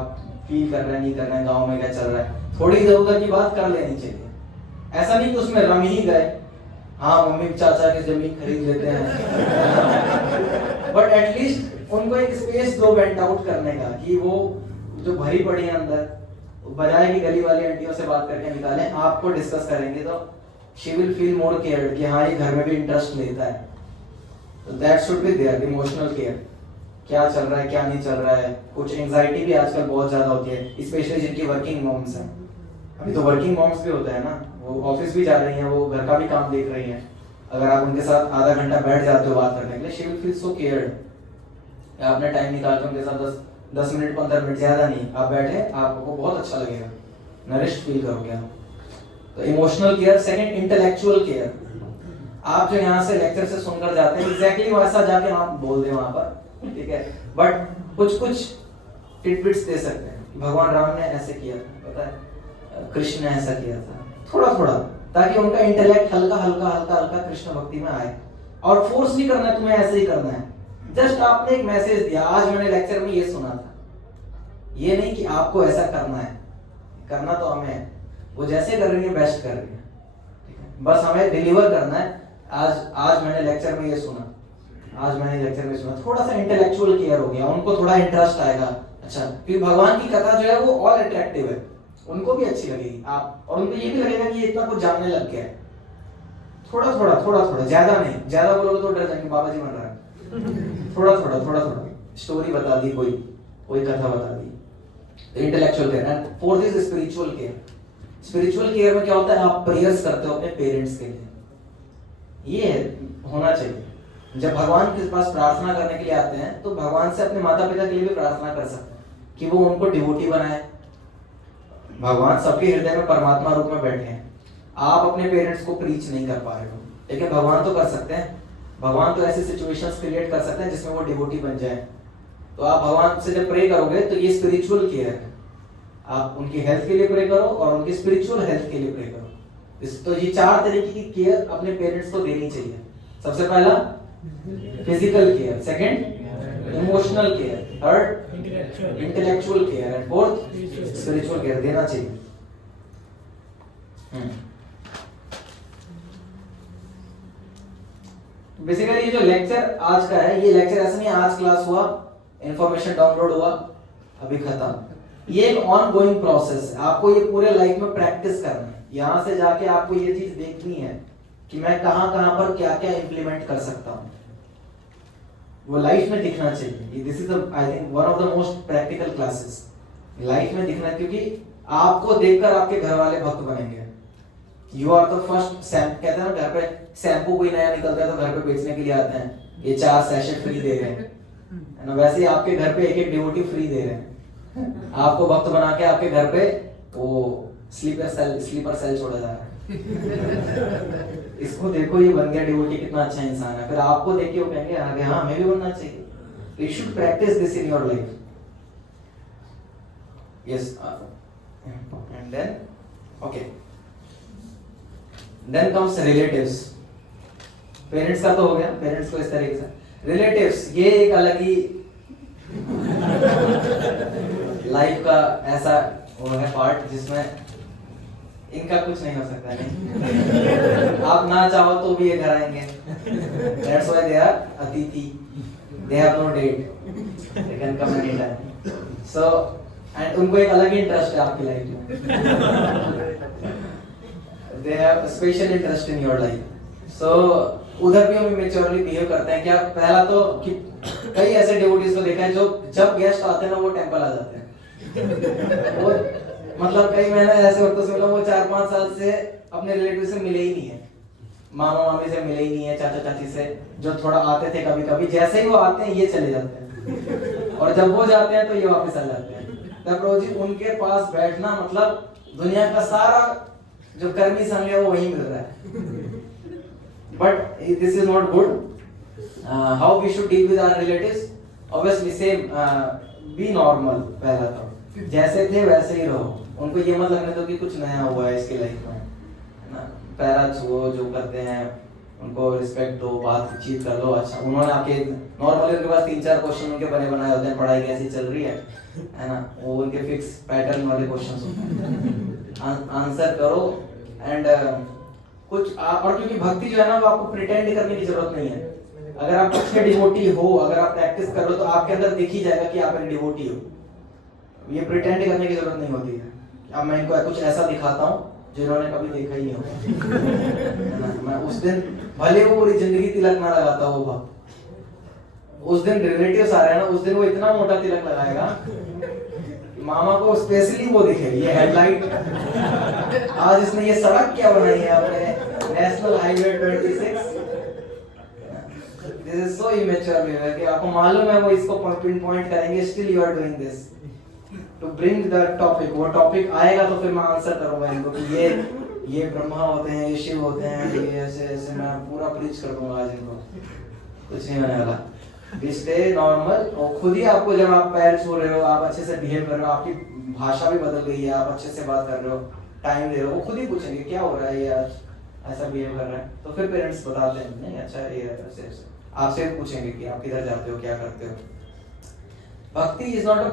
फील कर रहे हैं नहीं कर रहे हैं, गाँव में क्या चल रहा है, थोड़ी इधर उधर की बात कर लेनी चाहिए। ऐसा नहीं कि उसमें रम ही गए, हाँ मम्मी चाचा की जमीन खरीद लेते हैं बट एटलीस्ट उनको एक स्पेस दो वेंट आउट करने का, कि वो जो भरी पड़ी है अंदर, बजाय कि गली वाली आंटियों से बात करके निकालें, आपको डिस्कस करेंगे तो she will feel more cared कि हाँ ये घर में भी इंटरेस्ट लेता है। तो that should be there, emotional care. क्या चल रहा है क्या नहीं चल रहा है। कुछ एंजाइटी भी आजकल बहुत ज्यादा होती है, स्पेशली जिनकी वर्किंग मॉम्स हैं। अभी तो वर्किंग मॉम्स भी होता है ना, वो ऑफिस भी जा रही हैं, वो घर का भी काम देख रही हैं। अगर आप उनके साथ आधा घंटा बैठ जाते हो बात करने के लिए, she will feel so cared. आपने टाइम निकाल के उनके साथ 10 मिनट 15 मिनट, ज्यादा नहीं, आप बैठे, आपको बहुत अच्छा लगेगा, नरिश्ड फील करोगे आप। तो emotional care. Second intellectual care. आप जो यहाँ से लेक्चर से सुनकर जाते हैं, एग्जैक्टली वैसा जाके आप बोल दें वहां पर, ठीक है, बट कुछ टिटबिट्स दे सकते हैं। भगवान राम ने ऐसे किया था, पता है, कृष्ण ने ऐसा किया था, थोड़ा थोड़ा, ताकि उनका इंटेलेक्ट हल्का हल्का हल्का हल्का कृष्ण भक्ति में आए। और फोर्स नहीं करना है तुम्हें ऐसे ही करना है, जस्ट आपने एक मैसेज दिया, आज मैंने लेक्चर में ये सुना था, ये नहीं कि आपको ऐसा करना है, करना तो हमें है, वो जैसे कर रही है बेस्ट कर रही है, ठीक है, बस हमें डिलीवर करना है। आज मैंने लेक्चर में ये सुना, आज मैंने लेक्चर में सुना, थोड़ा सा इंटेलेक्चुअल केयर हो गया, उनको थोड़ा इंटरेस्ट आएगा। अच्छा, क्योंकि भगवान की कथा जो है वो ऑल अट्रैक्टिव है, उनको भी अच्छी लगेगी आप, और उनको ये भी लगेगा कि ये इतना कुछ जानने लग गया है। थोड़ा थोड़ा, ज्यादा नहीं, ज्यादा बोलोगे तो डर जाएंगे, बाबा जी बन रहा है। थोड़ा थोड़ा स्टोरी बता दी, कोई कथा बता दी। Intellectual care. And fourth is spiritual care. Spiritual care में क्या होता है, आप प्रेयर्स करते हो अपने पेरेंट्स के लिए, ये होना चाहिए। जब भगवान के पास प्रार्थना करने के लिए आते हैं तो भगवान से अपने माता पिता के लिए भी प्रार्थना कर सकते हैं कि वो उनको डिवोटी बनाए। भगवान सबके हृदय में परमात्मा रूप में बैठे हैं, आप अपने पेरेंट्स को प्रीच नहीं कर पा रहे हो, लेकिन भगवान तो कर सकते हैं। भगवान तो ऐसी सिचुएशंस क्रिएट कर सकते हैं जिसमें वो डिवोटी बन जाए। तो आप भगवान से जब प्रे करोगे तो ये स्पिरिचुअल केयर है, आप उनकी हेल्थ के लिए प्रे करो और उनकी स्पिरिचुअल हेल्थ के लिए प्रे करो। तो ये 4 तरीके की केयर अपने पेरेंट्स को देनी चाहिए। सबसे पहला physical care, second emotional care, third intellectual care, and fourth spiritual care देना चाहिए। बेसिकली ये जो लेक्चर आज का है, ये लेक्चर ऐसा नहीं आज क्लास हुआ, इंफॉर्मेशन डाउनलोड हुआ, अभी खत्म। ये एक ऑन गोइंग प्रोसेस है, आपको ये पूरे लाइफ में प्रैक्टिस करना है। यहाँ से जाके आपको ये चीज देखनी है कि मैं कहाँ कहाँ पर क्या क्या इंप्लीमेंट कर सकता हूँ, वो लाइफ में दिखना चाहिए। This is I think one of the most practical classes, life में दिखना, क्योंकि आपको देखकर आपके घर वाले भक्त बनेंगे। यू आर द फर्स्ट, कहते हैं ना घर पे शैम्पू कोई नया निकलता है तो घर पे बेचने के लिए आते हैं, ये 4 सैशे फ्री दे रहे हैं, है ना, वैसे ही आपके घर पे एक एक डिवोटी फ्री दे रहे हैं। आपको भक्त बना के आपके घर पे वो स्लीपर सेल छोड़ा जा रहा है। इसको देखो, ये बन गया डिवोटी, कितना अच्छा इंसान है। फिर आपको देख के वो कहेंगे आगे हाँ हमें भी बनना चाहिए। You should practice this in your life. Yes, and then okay, then comes relatives. Parents का तो हो गया, पेरेंट्स को इस तरीके से। रिलेटिव्स ये एक अलग ही लाइफ का ऐसा वो है पार्ट जिसमें इनका कुछ नहीं हो सकता। नहीं आप ना चाहो तो भी ये घर आएंगे। That's why they are अतिथि, they have no date, they can come anytime. So and उनको एक अलग ही इंटरेस्ट है आपकी लाइफ में। They have a special interest in your life. So उधर भी हम मैच्योरली बिहेव करते हैं। क्या पहला तो कि कई ऐसे डिवोटीज को देखा है जो जब गेस्ट आते हैं ना वो टेंपल आ जाते हैं। वो मतलब कई महीने ऐसे वक्त से मिला, वो 4-5 साल से अपने रिलेटिव से मिले ही नहीं है, मामा मामी से मिले ही नहीं है, चाचा चाची से जो थोड़ा आते थे कभी कभी, जैसे ही वो आते हैं ये चले जाते हैं, और जब वो जाते हैं तो ये वापस आ जाते हैं। तब प्रभु जी उनके पास बैठना मतलब दुनिया का सारा जो कर्मी संग है वो वही मिल रहा है। But this is not good. How we should deal with our relatives, obviously same, be normal. पहला तो जैसे थे वैसे ही रहो, उनको ये मत लगने दो कि कुछ नया हुआ है इसकी लाइफ में, है ना। पैरा छुओ, जो करते हैं उनको रिस्पेक्ट दो, बातचीत कर लो। अच्छा, उन्होंने आपके नॉर्मली उनके पास 3-4 क्वेश्चन उनके बने बनाए होते हैं, पढ़ाई कैसी चल रही है ना, वो उनके फिक्स पैटर्न वाले क्वेश्चंस होते हैं, आंसर करो। एंड कुछ और क्योंकि भक्ति जो है ना वो आपको प्रिटेंड करने की जरूरत नहीं है। अगर आप अच्छे डिवोटी हो, अगर आप प्रैक्टिस कर लो तो आपके अंदर दिख ही जाएगा कि आप एक डिवोटी हो। ये प्रिटेंड करने की जरूरत नहीं होती है। अब मैं इनको कुछ ऐसा दिखाता हूँ जो इन्होंने कभी देखा ही नहीं होगा। मैं उस दिन भले वो पूरी जिंदगी तिलक ना लगाता वो भक्त, उस दिन रिलेटिव्स आ रहे हैं ना, उस दिन वो इतना मोटा तिलक लगाएगा मामा को स्पेशली वो दिखेगी। ये हेडलाइट, आज इसने ये सड़क क्या बनाई है आपने, national highway 26। This is so immature behaviour कि आपको मालूम है वो इसको पिन पॉइंट करेंगे, still you are doing this to bring the topic. वो टॉपिक आएगा तो फिर मैं आंसर करूंगा इनको कि ये ब्रह्मा होते हैं, ये शिव होते हैं, ये ऐसे ऐसे मैं पूरा प्रीच कर दूंगा आज इनको। कुछ नहीं होने वाला। स्टे नॉर्मल, और खुद ही आपको जब आप पैर छू रहे हो, आप अच्छे से बिहेव कर रहे हो, आपकी भाषा भी बदल गई है, आप अच्छे से बात कर रहे हो, टाइम दे रहे हो, वो खुद ही पूछेंगे क्या हो रहा है, ये आज ऐसा बिहेव कर रहा है। तो फिर पेरेंट्स बताते हैं नहीं अच्छा ये ऐसे ऐसे, आपसे पूछेंगे कि आप किधर जाते हो, क्या करते हो। Bhakti is not a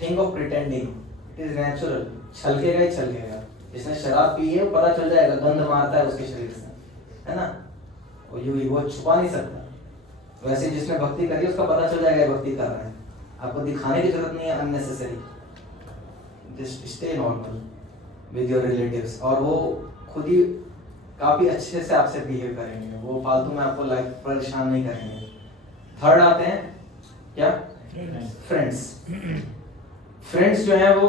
thing of pretending, it is natural. छलकेगा ही छलकेगा। जिसने शराब पी है वो पता चल जाएगा, गंध मारता है उसके शरीर से, है ना, वो छुपा नहीं सकता। वैसे जिसने भक्ति करी उसका पता चल जाएगा भक्ति कर रहा है, आपको दिखाने की जरूरत नहीं है unnecessary. Just stay normal with your relatives, और वो खुद ही काफी अच्छे से आपसे बिहेव करेंगे, वो फालतू में आपको लाइफ परेशान नहीं करेंगे। थर्ड आते हैं क्या, फ्रेंड्स। फ्रेंड्स जो है वो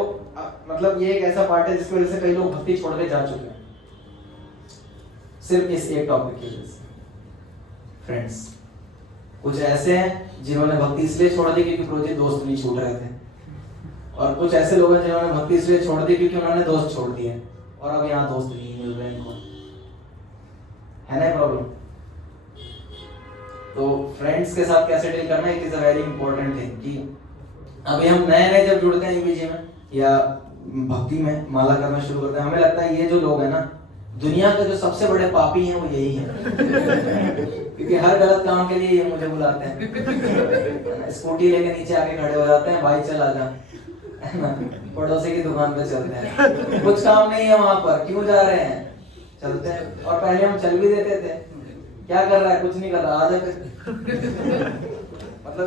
मतलब ये एक ऐसा पार्ट है जिसकी वजह से कई लोग भक्ति छोड़ के जा चुके हैं, सिर्फ इस एक टॉपिक की वजह से। फ्रेंड्स कुछ ऐसे हैं जिन्होंने भक्ति इसलिए छोड़ दी क्योंकि प्रोजेक्ट दोस्त नहीं छूट रहे थे, और कुछ ऐसे लोग हैं जिन्होंने भक्ति इसलिए छोड़ दी क्योंकि उन्होंने दोस्त छोड़ दिए और अब यहाँ दोस्त नहीं मिल रहे इनको, है ना प्रॉब्लम। तो फ्रेंड्स के साथ कैसे डील करना, it is a very important thing. कि अभी हम नए जब जुड़ते हैं यूबीजी में या भक्ति में माला करना शुरू करते हैं, हमें लगता है ये जो लोग हैं ना, दुनिया के जो सबसे बड़े पापी हैं वो यही हैं। क्योंकि हर गलत काम के लिए ये मुझे बुलाते हैं। स्कूटी लेके नीचे आके खड़े हो जाते हैं, भाई चल आजा, है ना, पड़ोसी की दुकान पे चलते हैं, कुछ काम नहीं है वहां पर, क्यों जा रहे हैं, चलते हैं। और पहले हम चल भी देते थे, क्या कर रहा है, कुछ नहीं कर रहा, आजा फिर। मतलब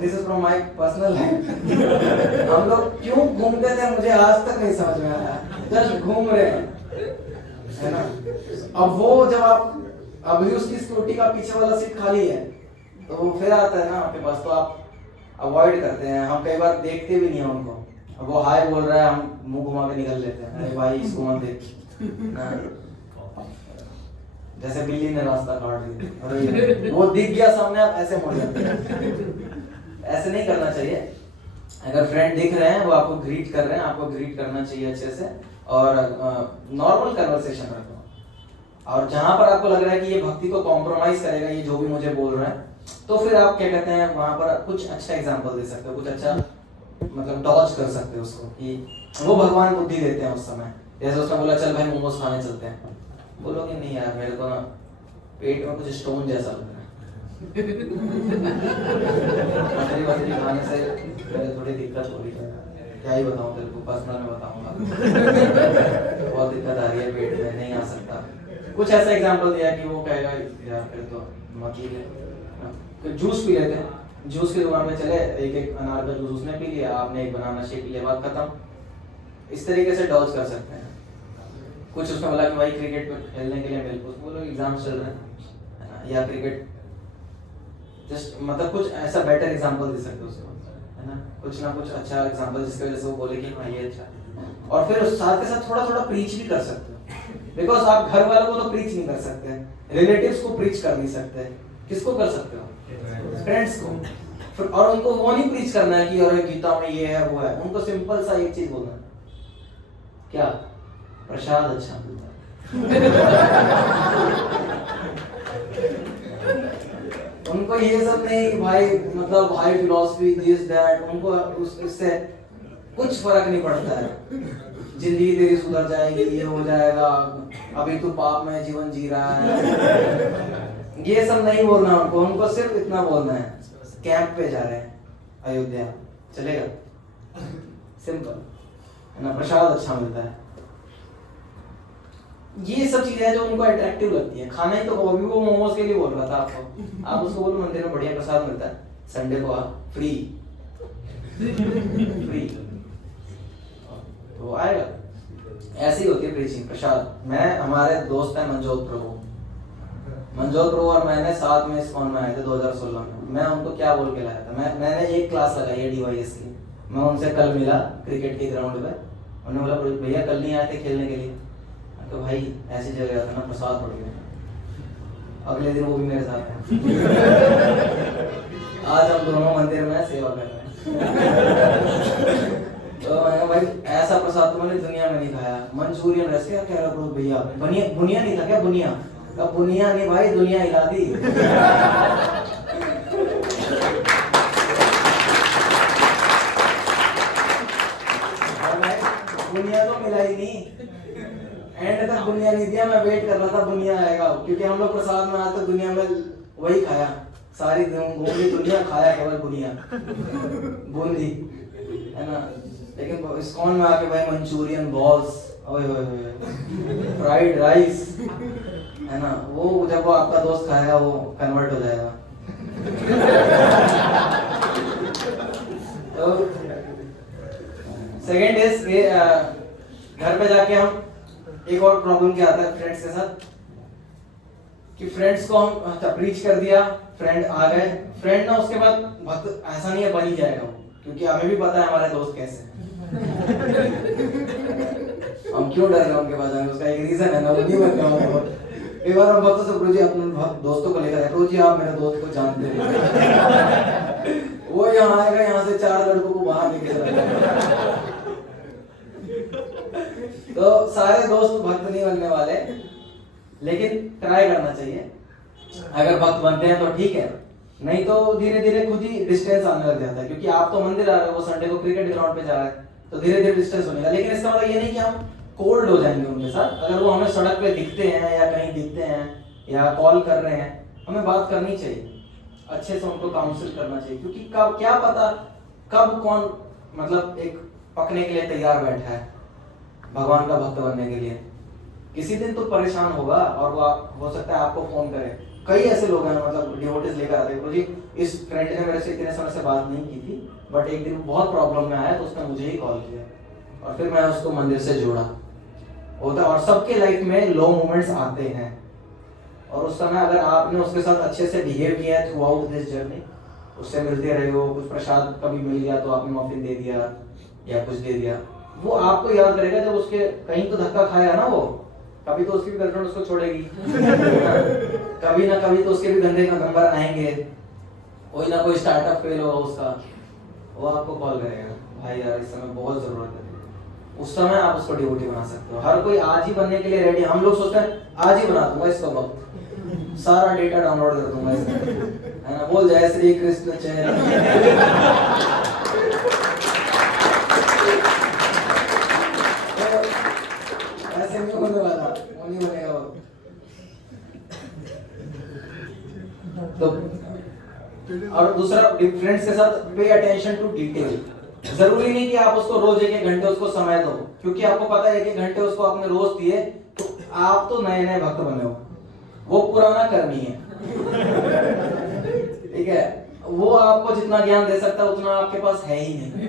this is from my personal life. हम लोग क्यों घूमते थे मुझे आज तक नहीं समझ में आया, जस्ट घूम रहे हैं, है ना। अब वो जब आप अभी उसकी स्कूटी का पीछे वाला सीट खाली है तो वो फिर आता है ना आपके पास, तो आप अवॉइड करते हैं। हम कई बार देखते भी नहीं हैं उनको, अब वो हाय बोल रहा है, हम मुंह घुमा के निकल लेते हैं, अरे भाई इसको मत देख। जैसे बिल्ली ने रास्ता काट दिया, अरे वो दिख गया सामने, आप ऐसे मुड़ जाते हैं। ऐसे नहीं करना चाहिए। अगर फ्रेंड दिख रहे हैं, वो आपको ग्रीट कर रहे हैं, आपको ग्रीट करना चाहिए अच्छे से, और नॉर्मल कन्वर्सेशन रखो। और जहां पर आपको लग रहा है कि ये भक्ति को कॉम्प्रोमाइज करेगा, ये जो भी मुझे बोल रहा है, तो फिर आप क्या कहते हैं, वहां पर कुछ अच्छा एग्जांपल दे सकते हो, कुछ अच्छा मतलब डॉज कर सकते हो उसको, कि वो भगवान बुद्धि देते हैं उस समय। जैसे उसने बोला चल भाई मोमोज खाने चलते हैं, बोलोगे नहीं यार मेरे को ना पेट में कुछ स्टोन जैसा लग रहा है, पथरी पथरी खाने से मेरे थोड़ी दिक्कत हो रही है, क्या ही बताऊं तेरे को, पर्सनल में बताऊंगा। बहुत दिक्कत आ रही है पेट में, नहीं आ सकता। कुछ ऐसा एग्जांपल दिया कि वो कहेगा यार फिर तो मत ही ले। जूस पी लेते हैं, जूस की दुकान में चले, एक एक अनार का जूस उसने पी लिया, आपने एक बनाना शेक पी लिया, बात खत्म। इस तरीके से डॉज कर सकते हैं। कुछ उसने बोला कि भाई क्रिकेट में खेलने के लिए मेरे को, बोलो एग्जाम चल रहे हैं या क्रिकेट, जस्ट मतलब कुछ ऐसा बेटर एग्जांपल दे सकते हो उसको, है ना, कुछ ना कुछ अच्छा एग्जांपल जिसकी वजह से वो बोले कि हाँ ये अच्छा है। और फिर उस साथ के साथ थोड़ा थोड़ा प्रीच भी कर सकते हो, बिकॉज आप घर वालों को तो प्रीच नहीं कर सकते, रिलेटिव्स को प्रीच कर नहीं सकते, किसको कर सकते हो, फ्रेंड्स को। और उनको वो नहीं प्रीच करना है कि अरे गीता में ये है वो है, उनको सिंपल सा एक चीज बोलना है, क्या, प्रसाद अच्छा मिलता है। उनको ये सब नहीं भाई, मतलब हाई फिलॉसफी दिस दैट, उनको इससे कुछ फर्क नहीं पड़ता है। जिंदगी तेरी सुधर जाएगी, ये हो जाएगा, अभी तू पाप में जीवन जी रहा है, ये सब नहीं बोलना उनको। उनको सिर्फ इतना बोलना है, कैंप पे जा रहे हैं अयोध्या, चलेगा, सिंपल, है ना, प्रसाद अच्छा मिलता है। ये सब चीजें हैं जो उनको अट्रैक्टिव लगती है। खाना ही तो, अभी वो मोमोज के लिए बोल रहा था आपको, आप उसको बोलो मंदिर में बढ़िया प्रसाद मिलता है, संडे को आप फ्री फ्री तो आएगा। ऐसी होती है प्रीचिंग, प्रसाद। मैं, हमारे दोस्त हैं मनजोत प्रभु और मैंने साथ में इस्कॉन में आए थे 2016 में। मैं उनको क्या बोल के लाया था, मैंने एक क्लास लगाई है DYS की। मैं उनसे कल मिला क्रिकेट के ग्राउंड पे, उन्होंने बोला भैया कल नहीं आए थे खेलने के लिए, तो भाई ऐसी जगह था ना, प्रसाद पड़ गया। अगले दिन वो भी मेरे साथ है। आज हम दोनों मंदिर में सेवा कर रहे हैं। तो मैंने भाई ऐसा प्रसाद तो मैंने दुनिया में नहीं खाया। मंचूरियन रेस, क्या कह रहा हूँ भैया, बुनिया नहीं था क्या, बुनिया का, बुनिया नहीं भाई, दुनिया हिला दी। बुनिया तो मिला ही नहीं, एंड तक बुनिया नहीं दिया। मैं वेट कर रहा था बुनिया आएगा, क्योंकि हम लोग प्रसाद में आते दुनिया में वही खाया, सारी घूमी दुनिया खाया केवल बुनिया बूंदी, है ना। लेकिन इस्कॉन में आके भाई मंचूरियन बॉल्स, फ्राइड राइस, है ना, वो जब वो आपका दोस्त खाएगा वो कन्वर्ट हो जाएगा। तो सेकेंड इज घर पे जाके हम, एक और प्रॉब्लम क्या आता है फ्रेंड्स के साथ, कि फ्रेंड्स को हम प्रीच कर दिया, फ्रेंड आ गए, फ्रेंड ना उसके बाद बहुत ऐसा नहीं है बन ही जाएगा वो, क्योंकि हमें भी पता है हमारे दोस्त कैसे हैं। हम क्यों डर रहे हैं उनके पास जाने, उसका एक रीजन है ना, वो नहीं बन गया। एक बार हम भक्तों से, प्रभु जी अपने दोस्तों को लेकर आए, प्रभु जी आप मेरे दोस्त को जानते हैं, वो यहाँ आएगा, यहाँ से 4 लड़कों को बाहर लेके चला। तो सारे दोस्त भक्त नहीं बनने वाले, लेकिन ट्राई करना चाहिए। अगर भक्त बनते हैं तो ठीक है, नहीं तो धीरे धीरे खुद ही डिस्टेंस आने लग जाता है, क्योंकि आप तो मंदिर आ रहे हो, वो संडे को क्रिकेट ग्राउंड पे जा रहा है, तो धीरे धीरे डिस्टेंस होने। लेकिन इसका मतलब ये नहीं कि हम कोल्ड हो जाएंगे उनके साथ। अगर वो हमें सड़क पे दिखते हैं या कहीं दिखते हैं या कॉल कर रहे हैं, हमें बात करनी चाहिए, अच्छे से उनको काउंसिल करना चाहिए, क्योंकि कब क्या पता कब कौन मतलब एक पकने के लिए तैयार बैठा है भगवान का भक्त बनने के लिए। किसी दिन तो परेशान होगा और वो हो सकता है आपको फोन करे। कई ऐसे लोग हैं मतलब डिवोटीज लेकर आते हैं, जी इस फ्रेंड ने मेरे से इतने समय से बात नहीं की थी, बट एक दिन बहुत प्रॉब्लम में आया तो उसने मुझे ही कॉल किया और फिर मैं उसको मंदिर से जोड़ा। होता है, और सबके लाइफ में लो मोमेंट्स आते हैं, और उस समय अगर आपने उसके साथ अच्छे से बिहेव किया है थ्रू आउट दिस जर्नी, उससे मिलते रहे हो, कुछ प्रसाद कभी मिल गया तो आपने मफिन दे दिया या कुछ दे दिया, वो आपको याद करेगा जब उसके कहीं तो धक्का खाया ना वो, कभी तो उसकी भी गर्लफ्रेंड उसको छोड़ेगी कभी ना कभी तो उसके भी गंदे नंबर आएंगे, कोई ना कोई स्टार्टअप फेल होगा उसका, वो आपको कॉल करेगा, भाई यार इस समय बहुत जरूरत है। उस समय आप उसको डिवोटी बना सकते हो। हर कोई आज ही बनने के लिए रेडी, हम लोग सोचते हैं आज ही बना दूंगा इसका वक्त, सारा डेटा डाउनलोड कर दूंगा इसका, है ना, बोल जय श्री कृष्ण ऐसे नहीं होने वाला, वो नहीं बनेगा वो। तो और दूसरा फ्रेंड्स के साथ पे अटेंशन टू डिटेल। जरूरी नहीं कि आप उसको रोज 1-1 घंटे उसको समय दो, क्योंकि आपको पता है 1-1 घंटे उसको आपने रोज दिए तो आप तो नए नए भक्त बने हो, वो पुराना कर्मी है ठीक है, वो आपको जितना ज्ञान दे सकता है उतना आपके पास है ही नहीं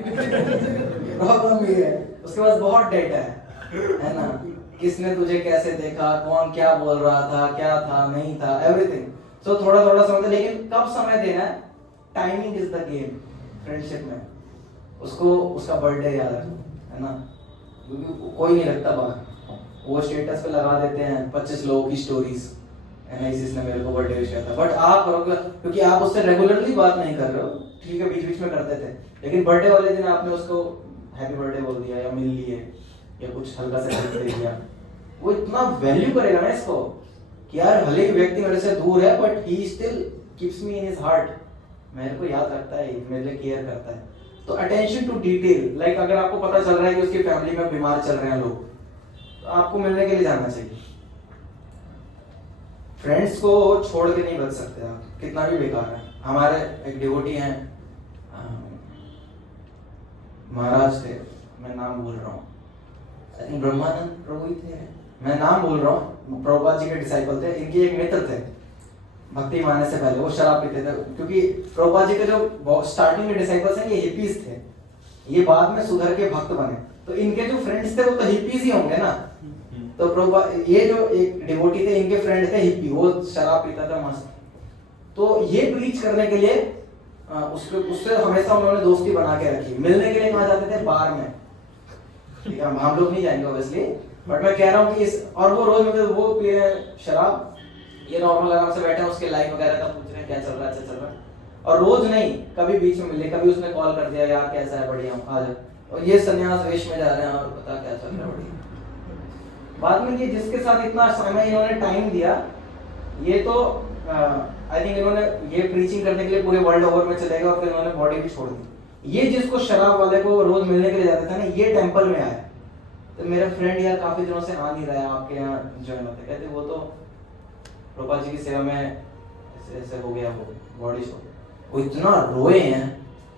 प्रॉब्लम ये है, उसके पास बहुत डेटा है ना, किसने तुझे कैसे देखा, कौन क्या बोल रहा था, क्या था नहीं था, एवरीथिंग। सो थोड़ा थोड़ा समय, लेकिन कब समय देना है, timing is the game friendship में। उसको उसका बर्थडे याद रखो, है ना, कोई नहीं रखता बात, वो स्टेटस पे लगा देते हैं 25 लोगों की स्टोरीज, एनालिसिस ने मेरे को बर्थडे विश किया था, बट आप करोगे क्योंकि आप उससे रेगुलरली बात नहीं कर रहे हो, ठीक है बीच बीच में करते थे, लेकिन बर्थडे वाले दिन आपने उसको हैप्पी बर्थडे बोल दिया या मिल लिए या कुछ हल्का सा गिफ्ट दे दिया, वो इतना वैल्यू करेगा ना इसको कि यार भले ही व्यक्ति मेरे से दूर है but he still keeps me in his heart, मेरे को याद रखता है, मेरे लिए केयर करता है। तो अटेंशन टू डिटेल, लाइक अगर आपको पता चल रहा है कि उसकी फैमिली में बीमार चल रहे हैं लोग, तो आपको मिलने के लिए जाना चाहिए। फ्रेंड्स को छोड़ के नहीं बच सकते आप, कितना भी बेकार है। हमारे एक डिवोटी हैं, महाराज थे, मैं नाम भूल रहा हूँ, आई थिंक ब्रह्मानंद प्रभु ही थे, मैं नाम भूल रहा हूँ, प्रभुपाद जी के डिसाइपल थे। इनके एक मित्र थे भक्ति माने से पहले, वो शराब पीते थे, क्योंकि प्रभुपाद जी के जो स्टार्टिंग के डिसाइपल्स हैं ये हिपीज थे, ये बाद में सुधर के भक्त बने, तो इनके जो फ्रेंड्स थे वो तो हिपीज ही होंगे ना। तो प्रभुपाद, ये जो एक डिवोटी थे इनके फ्रेंड थे हिपी, वो शराब पीता था मस्त, तो ये प्रीच करने के लिए उससे हमेशा उन्होंने दोस्ती बना के रखी। मिलने के लिए कहाँ जाते थे, बार में, ठीक है, हम लोग नहीं जाएंगे ऑब्वियसली, बट मैं कह रहा हूँ कि इस, और वो रोज मतलब वो पी रहे हैं शराब, ये नॉर्मल आराम से बैठे हैं, उसके लाइफ वगैरह का पूछ रहे हैं क्या चल रहा है, अच्छा चल रहा है, और रोज नहीं, कभी बीच में मिले, कभी उसने कॉल कर दिया यार कैसा है, बढ़िया आ जा, और ये सन्यास वेश में जा रहे हैं और पता क्या चल रहा है, बढ़िया। बाद में ये जिसके साथ इतना समय इन्होंने टाइम दिया, ये तो आई थिंक इन्होंने ये प्रीचिंग करने के लिए पूरे वर्ल्ड ओवर में चले गए और फिर इन्होंने बॉडी भी छोड़ दी। ये जिसको शराब वाले को रोज मिलने के लिए जाते थे ना, ये टेंपल में आया, तो मेरा फ्रेंड यार काफी दिनों से आ नहीं रहा है आपके यहाँ ज्वाइन होते, कहते वो तो प्रभुपाद जी की सेवा में ऐसे ऐसे हो गया, वो बॉडी छोड़, वो इतना रोए हैं,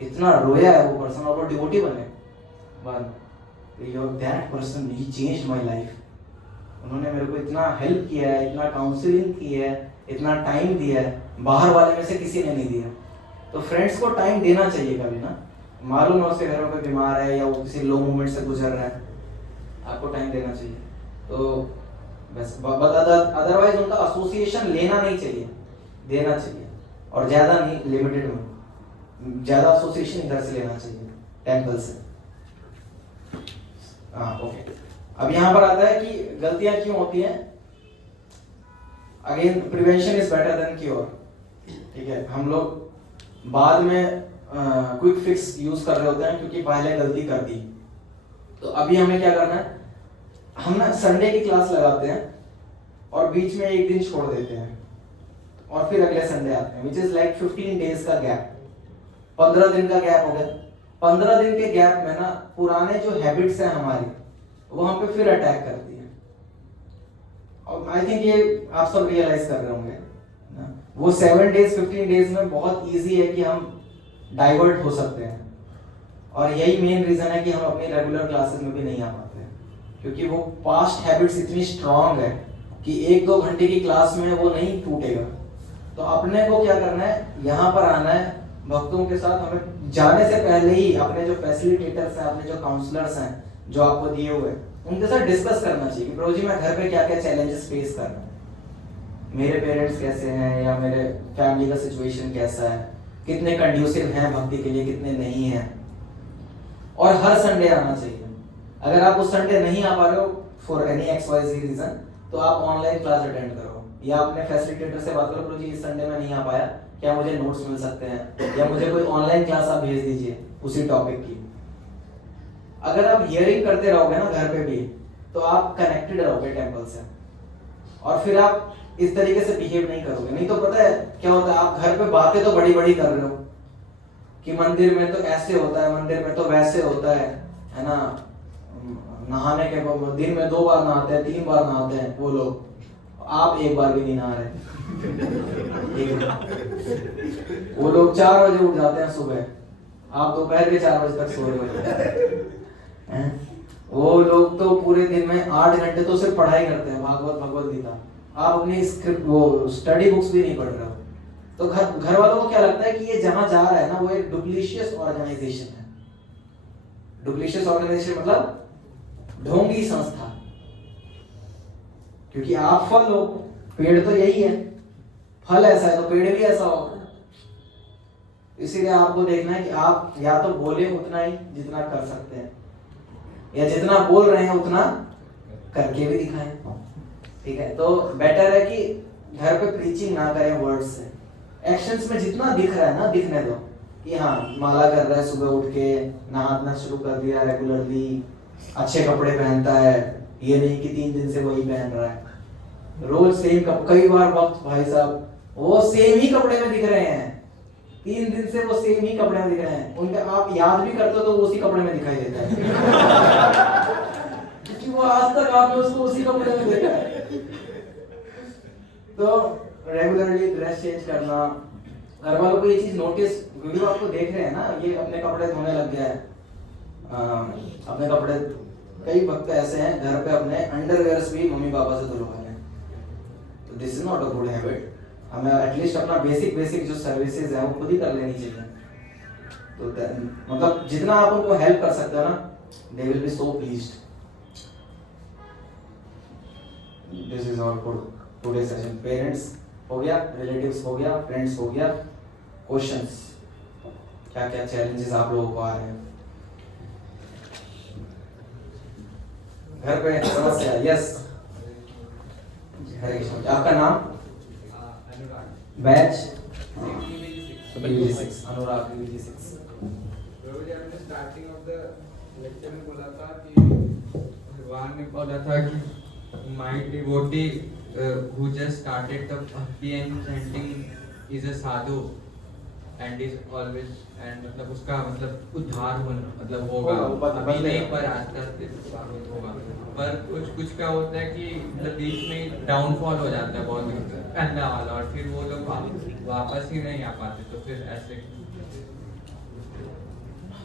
इतना रोया है वो पर्सन, और वो डिवोटी बने बाद में, you are that person, he changed my life. उन्होंने मेरे को इतना हेल्प किया है, इतना काउंसलिंग की है, इतना टाइम दिया है, बाहर वाले में से किसी ने नहीं दिया। तो फ्रेंड्स को टाइम देना चाहिए कभी ना, मालूम है उसके घर में कोई बीमार है या वो किसी लो मोमेंट से गुजर रहा है, आपको टाइम देना चाहिए। तो बस अदरवाइज उनका एसोसिएशन लेना नहीं चाहिए, देना चाहिए, और ज्यादा नहीं, लिमिटेड में, ज्यादा एसोसिएशन इधर से लेना चाहिए टेंपल से। हाँ ओके, अब यहाँ पर आता है कि गलतियां क्यों होती हैं। Again prevention is better than cure, ठीक है, हम लोग बाद में क्विक फिक्स यूज कर रहे होते हैं क्योंकि पहले गलती कर दी। तो अभी हमें क्या करना है, हम ना संडे की क्लास लगाते हैं और बीच में एक दिन छोड़ देते हैं और फिर अगले संडे आते हैं, विच इज लाइक 15 डेज का गैप, 15 दिन का गैप हो गया। 15 दिन के गैप में ना पुराने जो हैबिट्स हैं हमारी, वो हम पे फिर अटैक करती है, और आई थिंक ये आप सब रियलाइज कर रहे होंगे ना, वो 7 डेज 15 डेज में बहुत इजी है कि हम डाइवर्ट हो सकते हैं, और यही मेन रीजन है कि हम अपनी रेगुलर क्लासेस में भी नहीं आ पाते हैं, क्योंकि वो पास्ट हैबिट्स इतनी स्ट्रांग है कि 1-2 घंटे की क्लास में वो नहीं टूटेगा। तो अपने को क्या करना है, यहाँ पर आना है भक्तों के साथ। हमें जाने से पहले ही अपने जो फैसिलिटेटर्स हैं, अपने जो काउंसलर्स हैं जो आपको दिए हुए, उनके साथ डिस्कस करना चाहिए कि प्रभु जी मैं घर पे क्या क्या चैलेंजेस फेस कर रहा हूँ, मेरे पेरेंट्स कैसे हैं या मेरे फैमिली का सिचुएशन कैसा है, कितने कंड्यूसिव हैं भक्ति के लिए, कितने नहीं हैं। और हर संडे आना चाहिए। अगर आप उस संडे नहीं आ पा रहे हो फॉर एनी XYZ रीजन, तो आप ऑनलाइन क्लास अटेंड करो या अपने फैसिलिटेटर से बात करो, प्रभु जी इस संडे में नहीं आ पाया, क्या मुझे नोट्स मिल सकते हैं, या मुझे कोई ऑनलाइन क्लास आप भेज दीजिए उसी टॉपिक की। अगर आप हियरिंग करते रहोगे ना घर पे भी, तो आप कनेक्टेड रहोगे टेंपल से, और फिर आप इस तरीके से बिहेव नहीं करोगे। नहीं तो पता है क्या होता है, आप घर पे बातें तो बड़ी बड़ी कर रहे हो कि मंदिर में तो ऐसे होता है, मंदिर में तो वैसे होता है ना, नहाने के दिन में 2 बार नहाते हैं, 3 बार नहाते हैं वो लोग, आप 1 बार भी नहीं नहा रहे। वो लोग 4 बजे उठ जाते हैं सुबह, आप दोपहर के 4 बजे तक सो रहे हो। वो लोग तो पूरे दिन में 8 घंटे तो सिर्फ पढ़ाई करते हैं, भगवत गीता। आप अपनी स्क्रिप्ट वो स्टडी बुक्स भी नहीं पढ़ रहे हो। तो घर वालों को क्या लगता है कि ये जहां जा रहा है ना, वो एक डुप्लीशियस ऑर्गेनाइजेशन है। डुप्लीशियस ऑर्गेनाइजेशन मतलब ढोंगी संस्था, क्योंकि आप फल हो, पेड़ तो यही है, फल ऐसा है तो पेड़ भी ऐसा होगा। इसीलिए आपको देखना है कि आप या तो बोले उतना ही जितना कर सकते हैं, या जितना बोल रहे हैं उतना करके भी दिखाएं। ठीक है, तो बेटर है कि घर पे प्रीचिंग ना करें वर्ड्स से, एक्शंस में जितना दिख रहा है ना दिखने दो कि हाँ माला कर रहा है, सुबह उठ के नहाना शुरू कर दिया रेगुलरली, अच्छे कपड़े पहनता है, ये नहीं कि 3 दिन से वही पहन रहा है, रोज सेम कई बार वक्त भाई साहब वो सेम ही कपड़े में दिख रहे हैं, 3 दिन से वो सेम ही कपड़े में दिख रहे हैं, उनके आप याद भी करते हो तो वो उसी कपड़े में दिखाई देता है क्योंकि वो आज तक आपने उसको उसी कपड़े में देखा है। तो रेगुलरली ड्रेस चेंज करना, घर वालों को ये चीज नोटिस, वीडियो आपको देख रहे हैं ना, ये अपने कपड़े धोने लग गया है, अपने कपड़े, कई भक्त ऐसे हैं घर पे अपने अंडरवेयर्स भी मम्मी पापा से धुलवाए हैं। तो this is not a good habit. हमें एटलीस्ट अपना बेसिक जो सर्विसेज है वो खुद ही कर लेनी चाहिए। तो मतलब जितना आप उनको हेल्प कर सकते हो ना, they will be so pleased. This is all for today session. Parents हो गया, रिलेटिव्स हो गया, फ्रेंड्स हो गया, क्वेश्चंस क्या क्या चैलेंजेस आप लोगों को आ रहे हैं घर पे, समस्या? यस, हरे कृष्ण। आपका नाम? बैच BVG6, अनुराग BVG6। प्रभु जी, आपने स्टार्टिंग ऑफ द लेक्चर में बोला था कि भगवान ने बोला था कि my devotee who just started the bhakti and chanting is a sadhu and is always, and मतलब उसका मतलब उद्धार मतलब होगा, अभी नहीं पर आस्ते आस्ते होगा। पर कुछ क्या होता है कि मतलब बीच में डाउनफॉल हो जाता है बहुत पहला वाला, और फिर वो लोग वापस ही नहीं आ पाते, तो फिर ऐसे।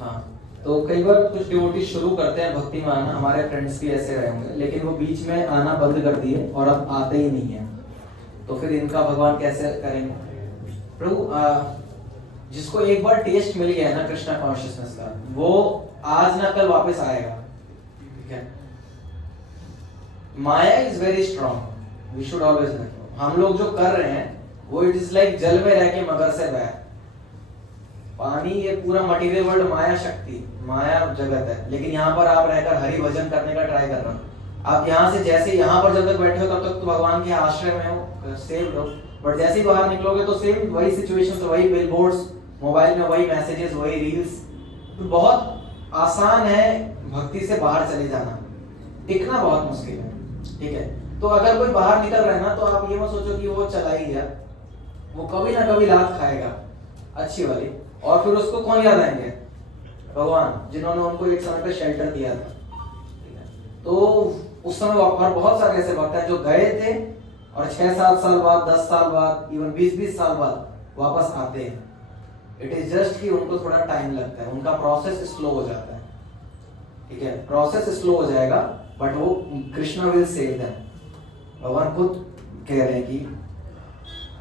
हाँ, तो कई बार कुछ डिवोटी शुरू करते हैं भक्ति में आना, हमारे फ्रेंड्स भी ऐसे रहे होंगे, लेकिन वो बीच में आना बंद कर दिए और अब आते ही नहीं है। तो फिर इनका भगवान कैसे करेंगे? प्रभु जिसको एक बार टेस्ट मिल गया ना कृष्णा कॉन्शियसनेस का, वो आज ना कल वापस आएगा। ठीक है, maya is very strong, we should always know. हम लोग जो कर रहे हैं वो इट इज लाइक जल में रह के मगर से बैर। पानी ये पूरा मटेरियल वर्ल्ड माया शक्ति, माया जगत है, लेकिन यहाँ पर आप रहकर हरि भजन करने का ट्राई कर रहे हो। आप यहाँ से जैसे यहाँ पर जब तक बैठे हो तब तक तो भगवान के आश्रय में हो, सेव्ड हो, बट जैसे ही बाहर निकलोगे तो सेम वही सिचुएशन, वही बिलबोर्ड्स, मोबाइल में वही मैसेजेस, वही रील्स। तो बहुत आसान है भक्ति से बाहर चले जाना, टिकना बहुत मुश्किल है। ठीक है, तो अगर कोई बाहर निकल रहा है ना, तो आप ये मत सोचो कि वो चला ही गया, वो कभी ना कभी लात खाएगा अच्छी वाली, और फिर उसको कौन याद आएंगे? भगवान, जिन्होंने उनको एक समय पे शेल्टर दिया था। तो उस समय और बहुत सारे ऐसे भक्त हैं जो गए थे और 6-7 साल बाद, 10 साल बाद, इवन 20-20 साल बाद वापस आते हैं। इट इज जस्ट कि उनको थोड़ा टाइम लगता है, उनका प्रोसेस स्लो हो जाता है। ठीक है, प्रोसेस स्लो हो जाएगा, बट वो कृष्णा विल सेव देम। भगवान खुद कह रहे हैं कि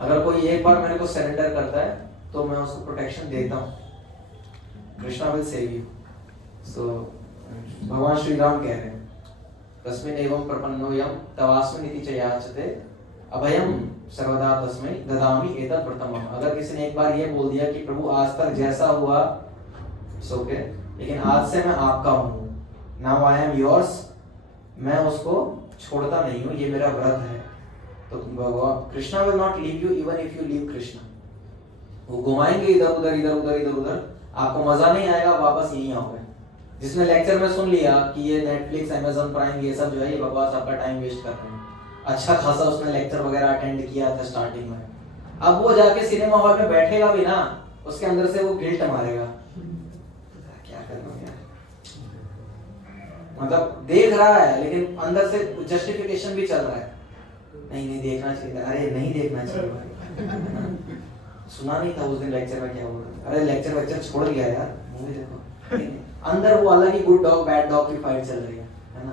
अगर कोई एक बार मेरे को सरेंडर करता है तो मैं उसको प्रोटेक्शन देता हूँ, कृष्णा विल सेव यू। सो भगवान श्री राम कह रहे हैं तस्मिन् एवं प्रपन्नो यम तवास्मिन् इति च याचते अभयम सर्वदा तस्मै ददामि एतत् प्रथमम्। अगर किसी ने एक बार ये बोल दिया कि प्रभु आज तक जैसा हुआ सो के, लेकिन आज से मैं आपका हूँ, नाउ आई एम योर्स, मैं उसको छोड़ता नहीं हूँ, ये मेरा व्रत है। तो Krishna will not leave you even if you leave Krishna. वो घुमाएंगे इधर उधर इधर उधर इधर उधर, आपको मजा नहीं आएगा, वापस यहीं आओगे। जिसने लेक्चर में सुन लिया कि ये नेटफ्लिक्स अमेज़न प्राइम ये सब जो है ये बकवास, आपका टाइम वेस्ट कर रहे हैं, अच्छा खासा उसने लेक्चर वगैरह अटेंड किया था स्टार्टिंग में, अब वो जाके सिनेमा हॉल में बैठेगा भी ना, उसके अंदर से वो गिल्ट मारेगा, क्या कर रहा हूं यार, मतलब देख रहा है लेकिन अंदर से जस्टिफिकेशन भी चल रहा है, नहीं देखना चाहिए, अरे नहीं देखना चाहिए। सुना नहीं था उस दिन लेक्चर में क्या हुआ, अरे लेक्चर छोड़ दिया यार, मूवी देखो। अंदर वो अलग ही गुड डॉग बैड डॉग की फाइट चल रही है ना।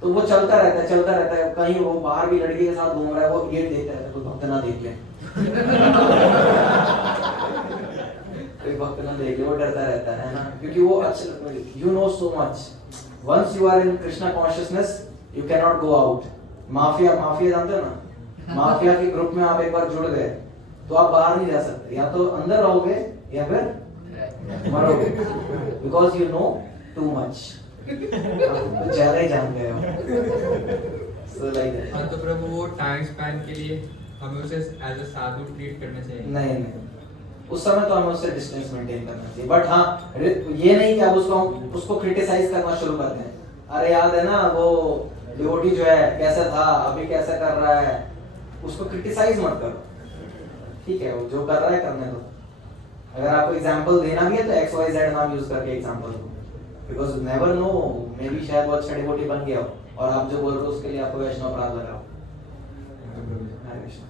तो वो चलता रहता है। कहीं वो बाहर भी लड़की के साथ घूम रहा है, वो गेट देखता रहता है, कोई भक्त ना देख ले, कोई भक्त ना देख ले, वो डरता रहता है ना, क्योंकि वो अच्छा, you know so much, once you are in Krishna consciousness you can not go out. Mafia जानते हो ना, माफिया के ग्रुप में आप एक बार जुड़ गए तो आप बाहर नहीं जा सकते, या तो अंदर रहोगे या फिर मरोगे, because you know too much, आप ज्यादा ही जान गए हो। So like that. हाँ, तो प्रभु वो टाइम स्पैन के लिए हमें उसे एज अ साधु ट्रीट करना चाहिए? नहीं, उस समय तो हमें उससे डिस्टेंस मेंटेन करना चाहिए, बट हाँ ये नहीं कि आप उसको क्रिटिसाइज करना शुरू करते हैं, अरे याद है ना वो डिवोटी जो है कैसा था, अभी कैसा कर रहा है, उसको क्रिटिसाइज मत करो, ठीक है, वो जो कर रहा है करने दो। अगर आपको एग्जांपल देना भी है तो XYZ नाम यूज करके एग्जांपल दो, because never know, may be शायद वो अच्छा डिवोटी बन गया हो और आप जो बोल रहे हो उसके लिए आपको वैष्णव अपराध लगा हो। हरे कृष्ण।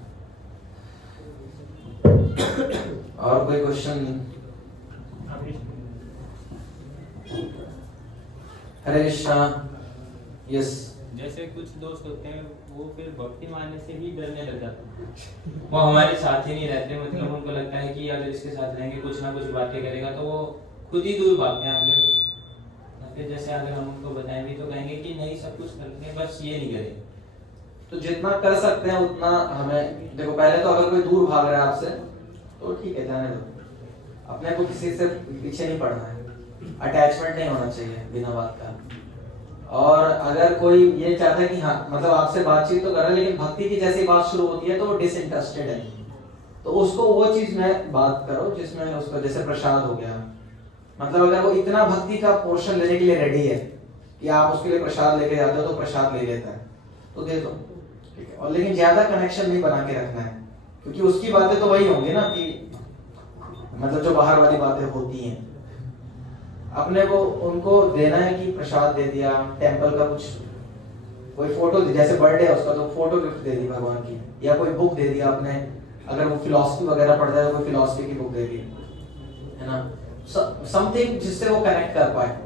और कोई क्वेश्चन? हरे कृष्णा। यस। जैसे कुछ दोस्त होते हैं वो फिर भक्ति मारने से ही डरने लग जाते हैं, वो हमारे साथ ही नहीं रहते, मतलब उनको लगता है कि अगर इसके साथ रहेंगे कुछ ना कुछ बातें करेगा तो वो खुद ही दूर भागते हैं आगे। फिर जैसे अगर हम उनको बताएंगे तो कहेंगे कि नहीं सब कुछ करेंगे, बस ये नहीं करेंगे। तो जितना कर सकते हैं उतना हमें, देखो पहले तो अगर कोई दूर भाग रहा है आपसे तो ठीक है, जाने दो, अपने को किसी से पीछे नहीं पड़ना है, अटैचमेंट नहीं होना चाहिए बिना बात का। और अगर कोई ये चाहता है कि हाँ मतलब आपसे बातचीत तो कर रहा है लेकिन भक्ति की जैसी बात शुरू होती है तो वो डिसइंटरेस्टेड है, तो उसको वो चीज में बात करो जिसमें उसका जैसे प्रसाद हो गया, मतलब अगर वो इतना भक्ति का पोर्शन लेने के लिए रेडी है कि आप उसके लिए प्रसाद लेके जाते हो तो प्रसाद ले लेता है तो दे दो, ठीक है। और लेकिन ज्यादा कनेक्शन नहीं बना के रखना है, क्योंकि उसकी बातें तो वही होंगी ना कि मतलब जो बाहर वाली बातें होती हैं, अपने को उनको देना है कि प्रसाद दे दिया, टेम्पल का कुछ कोई फोटो दी, जैसे बर्थडे है उसका तो फोटो गिफ्ट दे दी भगवान की, या कोई बुक दे दिया आपने, अगर वो फिलॉसफी वगैरह पढ़ता है तो कोई फिलॉसफी की बुक दे दी, है ना, समथिंग जिससे वो कनेक्ट कर पाए।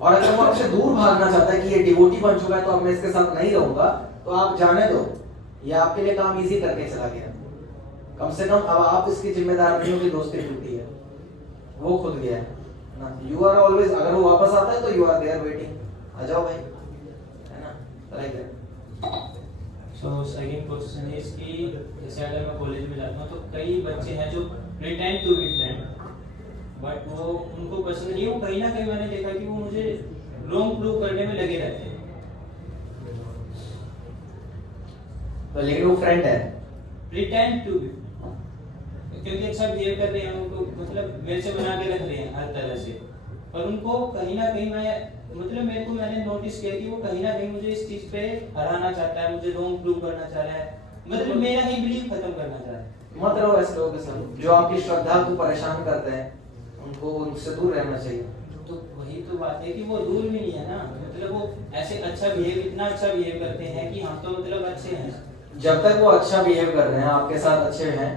और अगर वो आपसे दूर भागना चाहता है कि ये डिवोटी बन चुका है तो अब मैं इसके साथ नहीं रहूंगा, तो आप जाने दो, ये आपके लिए काम इजी करके चला गया, कम से कम अब आप इसकी जिम्मेदार नहीं हो कि दोस्ती टूटी है, वो खुद गया है ना। यू आर ऑलवेज, अगर वो वापस आता है तो यू आर देयर वेटिंग, आ जाओ भाई, है ना, like that. So second question is कि जैसे अगर मैं कॉलेज में जाता हूँ तो कई बच्चे हैं जो pretend to be friend, but वो उनको पसंद नहीं, वो कहीं ना कहीं मैंने देखा कि वो मुझे रॉन्ग प्रूव करने में लगे रहते हैं। तो लेकिन वो फ्रेंड है, प्रिटेंड टू बी, क्योंकि अच्छा बिहेव कर रहे हैं, उनको मतलब मेरे से बना के रख रहे हैं हर तरह से, पर उनको कहीं ना कहीं मैंने नोटिस किया कि वो कहीं ना कहीं मुझे इस चीज पे हराना चाहता है, मुझे रॉन्ग प्रूव करना चाह रहा है, मतलब मेरा ही बिलीव खत्म करना चाह रहा है। मत रहो ऐसे लोगों के साथ जो आपकी श्रद्धा को परेशान करते हैं, उनको उनसे दूर रहना चाहिए। तो वही तो बात है कि वो दूर भी नहीं है ना, मतलब वो ऐसे अच्छा बिहेव, इतना अच्छा बिहेव करते हैं कि हम तो मतलब अच्छे हैं। जब तक वो अच्छा बिहेव कर रहे हैं, आपके साथ अच्छे हैं,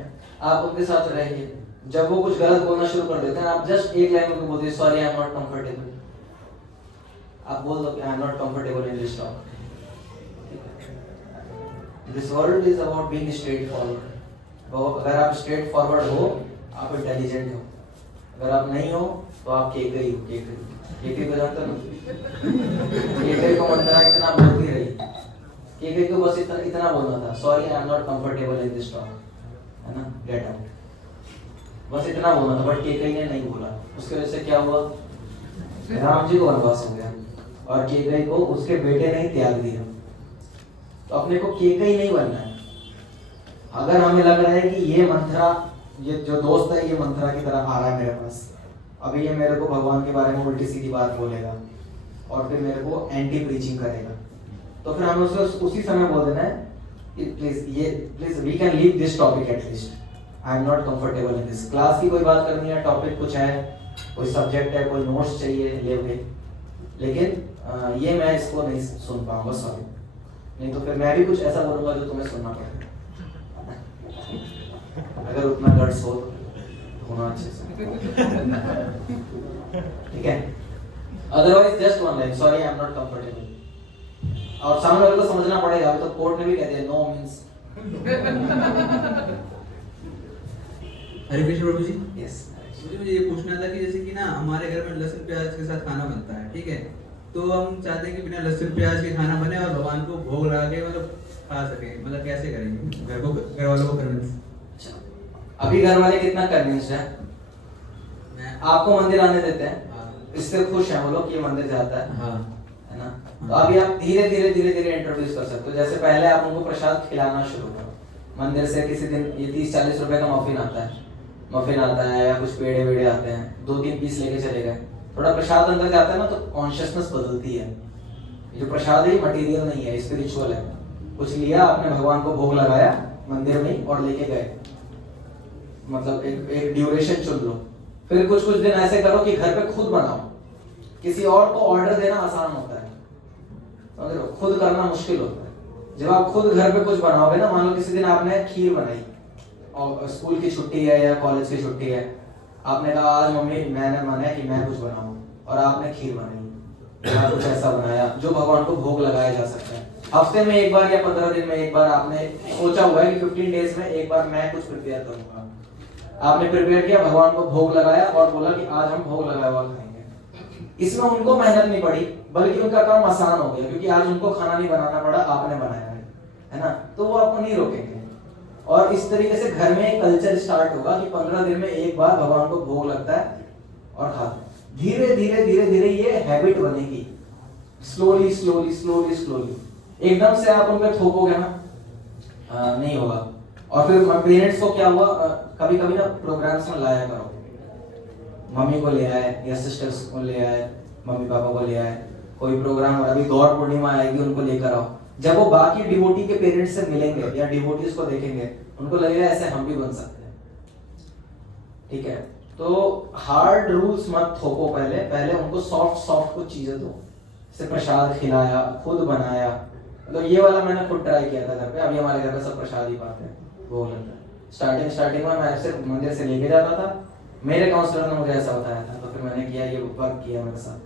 आप उनके साथ रहिए। जब वो कुछ गलत बोलना शुरू कर देते हैं, आप जस्ट एक लाइन में बोल दीजिए, sorry I am not comfortable, आप बोल दो कि आई am not comfortable in this talk. This world is about being straight forward. अगर आप स्ट्रेट फॉरवर्ड हो, आप इंटेलिजेंट हो। अगर आप नहीं हो तो आप केकई हो। केकई को जानते हो? केकई को मंत्रा इतना बोलती रही, केकई को बस इतना बोलना था, sorry I am not comfortable in this talk, है ना, गेट आउट, बस इतना बोलना था। बट केकई ने नहीं बोला। उसकी वजह से क्या हुआ? राम जी को वनवास हो गया और केकई को उसके बेटे ने ही त्याग दिया। तो अपने को केकई नहीं बनना है। अगर हमें लग रहा है कि ये मंत्रा, ये जो दोस्त है ये मंत्रा की तरह आ रहा है मेरे पास, अभी ये मेरे को भगवान के बारे में उल्टी सीधी बात बोलेगा और फिर मेरे को एंटी प्रीचिंग करेगा, तो फिर हमें उसे उसी समय बोल देना है कि please we can leave this topic at least, I am not comfortable in this. Class की कोई बात करनी है, टॉपिक कुछ है, कोई सब्जेक्ट है, कोई नोट्स चाहिए, ले, लेकिन ये मैं इसको नहीं सुन पाऊंगा, सॉरी। नहीं तो फिर मैं भी कुछ ऐसा बोलूंगा जो तुम्हें सुनना पड़ेगा, अगर उतना गट्स हो तो होना अच्छे से, ठीक है। Otherwise just one line, sorry I am not comfortable. और सामने वाले को समझना पड़ेगा, अभी तो कोर्ट में भी कहते हैं नो मींस। हरे कृष्ण प्रभु जी। यस। मुझे ये पूछना था कि जैसे कि ना हमारे घर में लहसुन प्याज के साथ खाना बनता है, ठीक है, तो हम चाहते हैं कि बिना लहसुन प्याज के खाना बने और भगवान को भोग लगा के मतलब खा सके, मतलब कैसे करेंगे? घर वालों को कन्विंस। अच्छा, अभी घर वाले कितना कन्विंस्ड है? आपको मंदिर आने देते हैं, इससे खुश हैं वो लोग कि ये मंदिर जाता है, हाँ, है ना। तो अभी आप धीरे धीरे इंट्रोड्यूस कर सकते हो। जैसे पहले आप उनको प्रसाद खिलाना शुरू करो। मंदिर से किसी दिन ये 30-40 रुपए का मफिन आता है या कुछ पेड़े वेड़े आते हैं, 2-3 पीस लेके चले गए, थोड़ा प्रसाद अंदर जाता है ना तो कॉन्शियसनेस बदलती है। जो प्रसाद है मटेरियल नहीं है, स्पिरिचुअल है। कुछ लिया आपने, भगवान को भोग लगाया मंदिर में और लेके गए, मतलब एक ड्यूरेशन चुन लो। फिर कुछ दिन ऐसे करो कि घर पे खुद बनाओ। किसी और को ऑर्डर देना आसान होता है, समझ लो, खुद करना मुश्किल होता है। जब आप खुद घर पे कुछ बनाओगे ना, मान लो किसी दिन आपने खीर बनाई और स्कूल की छुट्टी है या कॉलेज की छुट्टी है, आपने कहा आज मम्मी मैंने माना है कि मैं कुछ बनाऊं, और आपने खीर बनाई या कुछ ऐसा बनाया जो भगवान को भोग लगाया जा सकता है। हफ्ते में एक बार या 15 दिन में एक बार आपने सोचा हुआ है कि 15 डेज में एक बार मैं कुछ प्रिपेयर करूंगा। आपने प्रिपेयर किया, भगवान को भोग लगाया और बोला कि आज हम भोग लगाया हुआ खाएंगे। इसमें उनको मेहनत नहीं पड़ी, बल्कि उनका काम आसान हो गया, क्योंकि आज उनको खाना नहीं बनाना पड़ा, आपने बनाया है ना। तो वो आपको नहीं रोकेंगे। और इस तरीके से घर में एक कल्चर स्टार्ट होगा कि 15 दिन में एक बार भगवान को भोग लगता है और खाते हैं। धीरे धीरे ये हैबिट बनेगी, स्लोली। एकदम से आप उन पर थोपोगे ना, नहीं होगा। और फिर पेरेंट्स को क्या हुआ, कभी ना प्रोग्राम्स में लाया करो, मम्मी को ले आए या सिस्टर्स को ले आए, मम्मी पापा को ले आए, कोई प्रोग्राम। और अभी गौर पूर्णिमा आएगी, उनको लेकर आओ। जब वो बाकी डिवोटी के पेरेंट्स से मिलेंगे या डिवोटीज को देखेंगे, उनको लगेगा ऐसे हम भी बन सकते हैं, ठीक है। तो हार्ड रूल्स मत थोपो, पहले उनको सॉफ्ट कुछ चीजें दो। जैसे प्रसाद खिलाया, खुद बनाया, मतलब ये वाला मैंने खुद ट्राई किया था घर पे। अभी हमारे घर पे सब प्रसाद ही पाते हैं, वो लगता है। स्टार्टिंग में मैं सिर्फ मंदिर से लेके जाता था, मेरे काउंसलर ने मुझे ऐसा बताया था, तो फिर मैंने किया, ये वर्क किया मेरे साथ।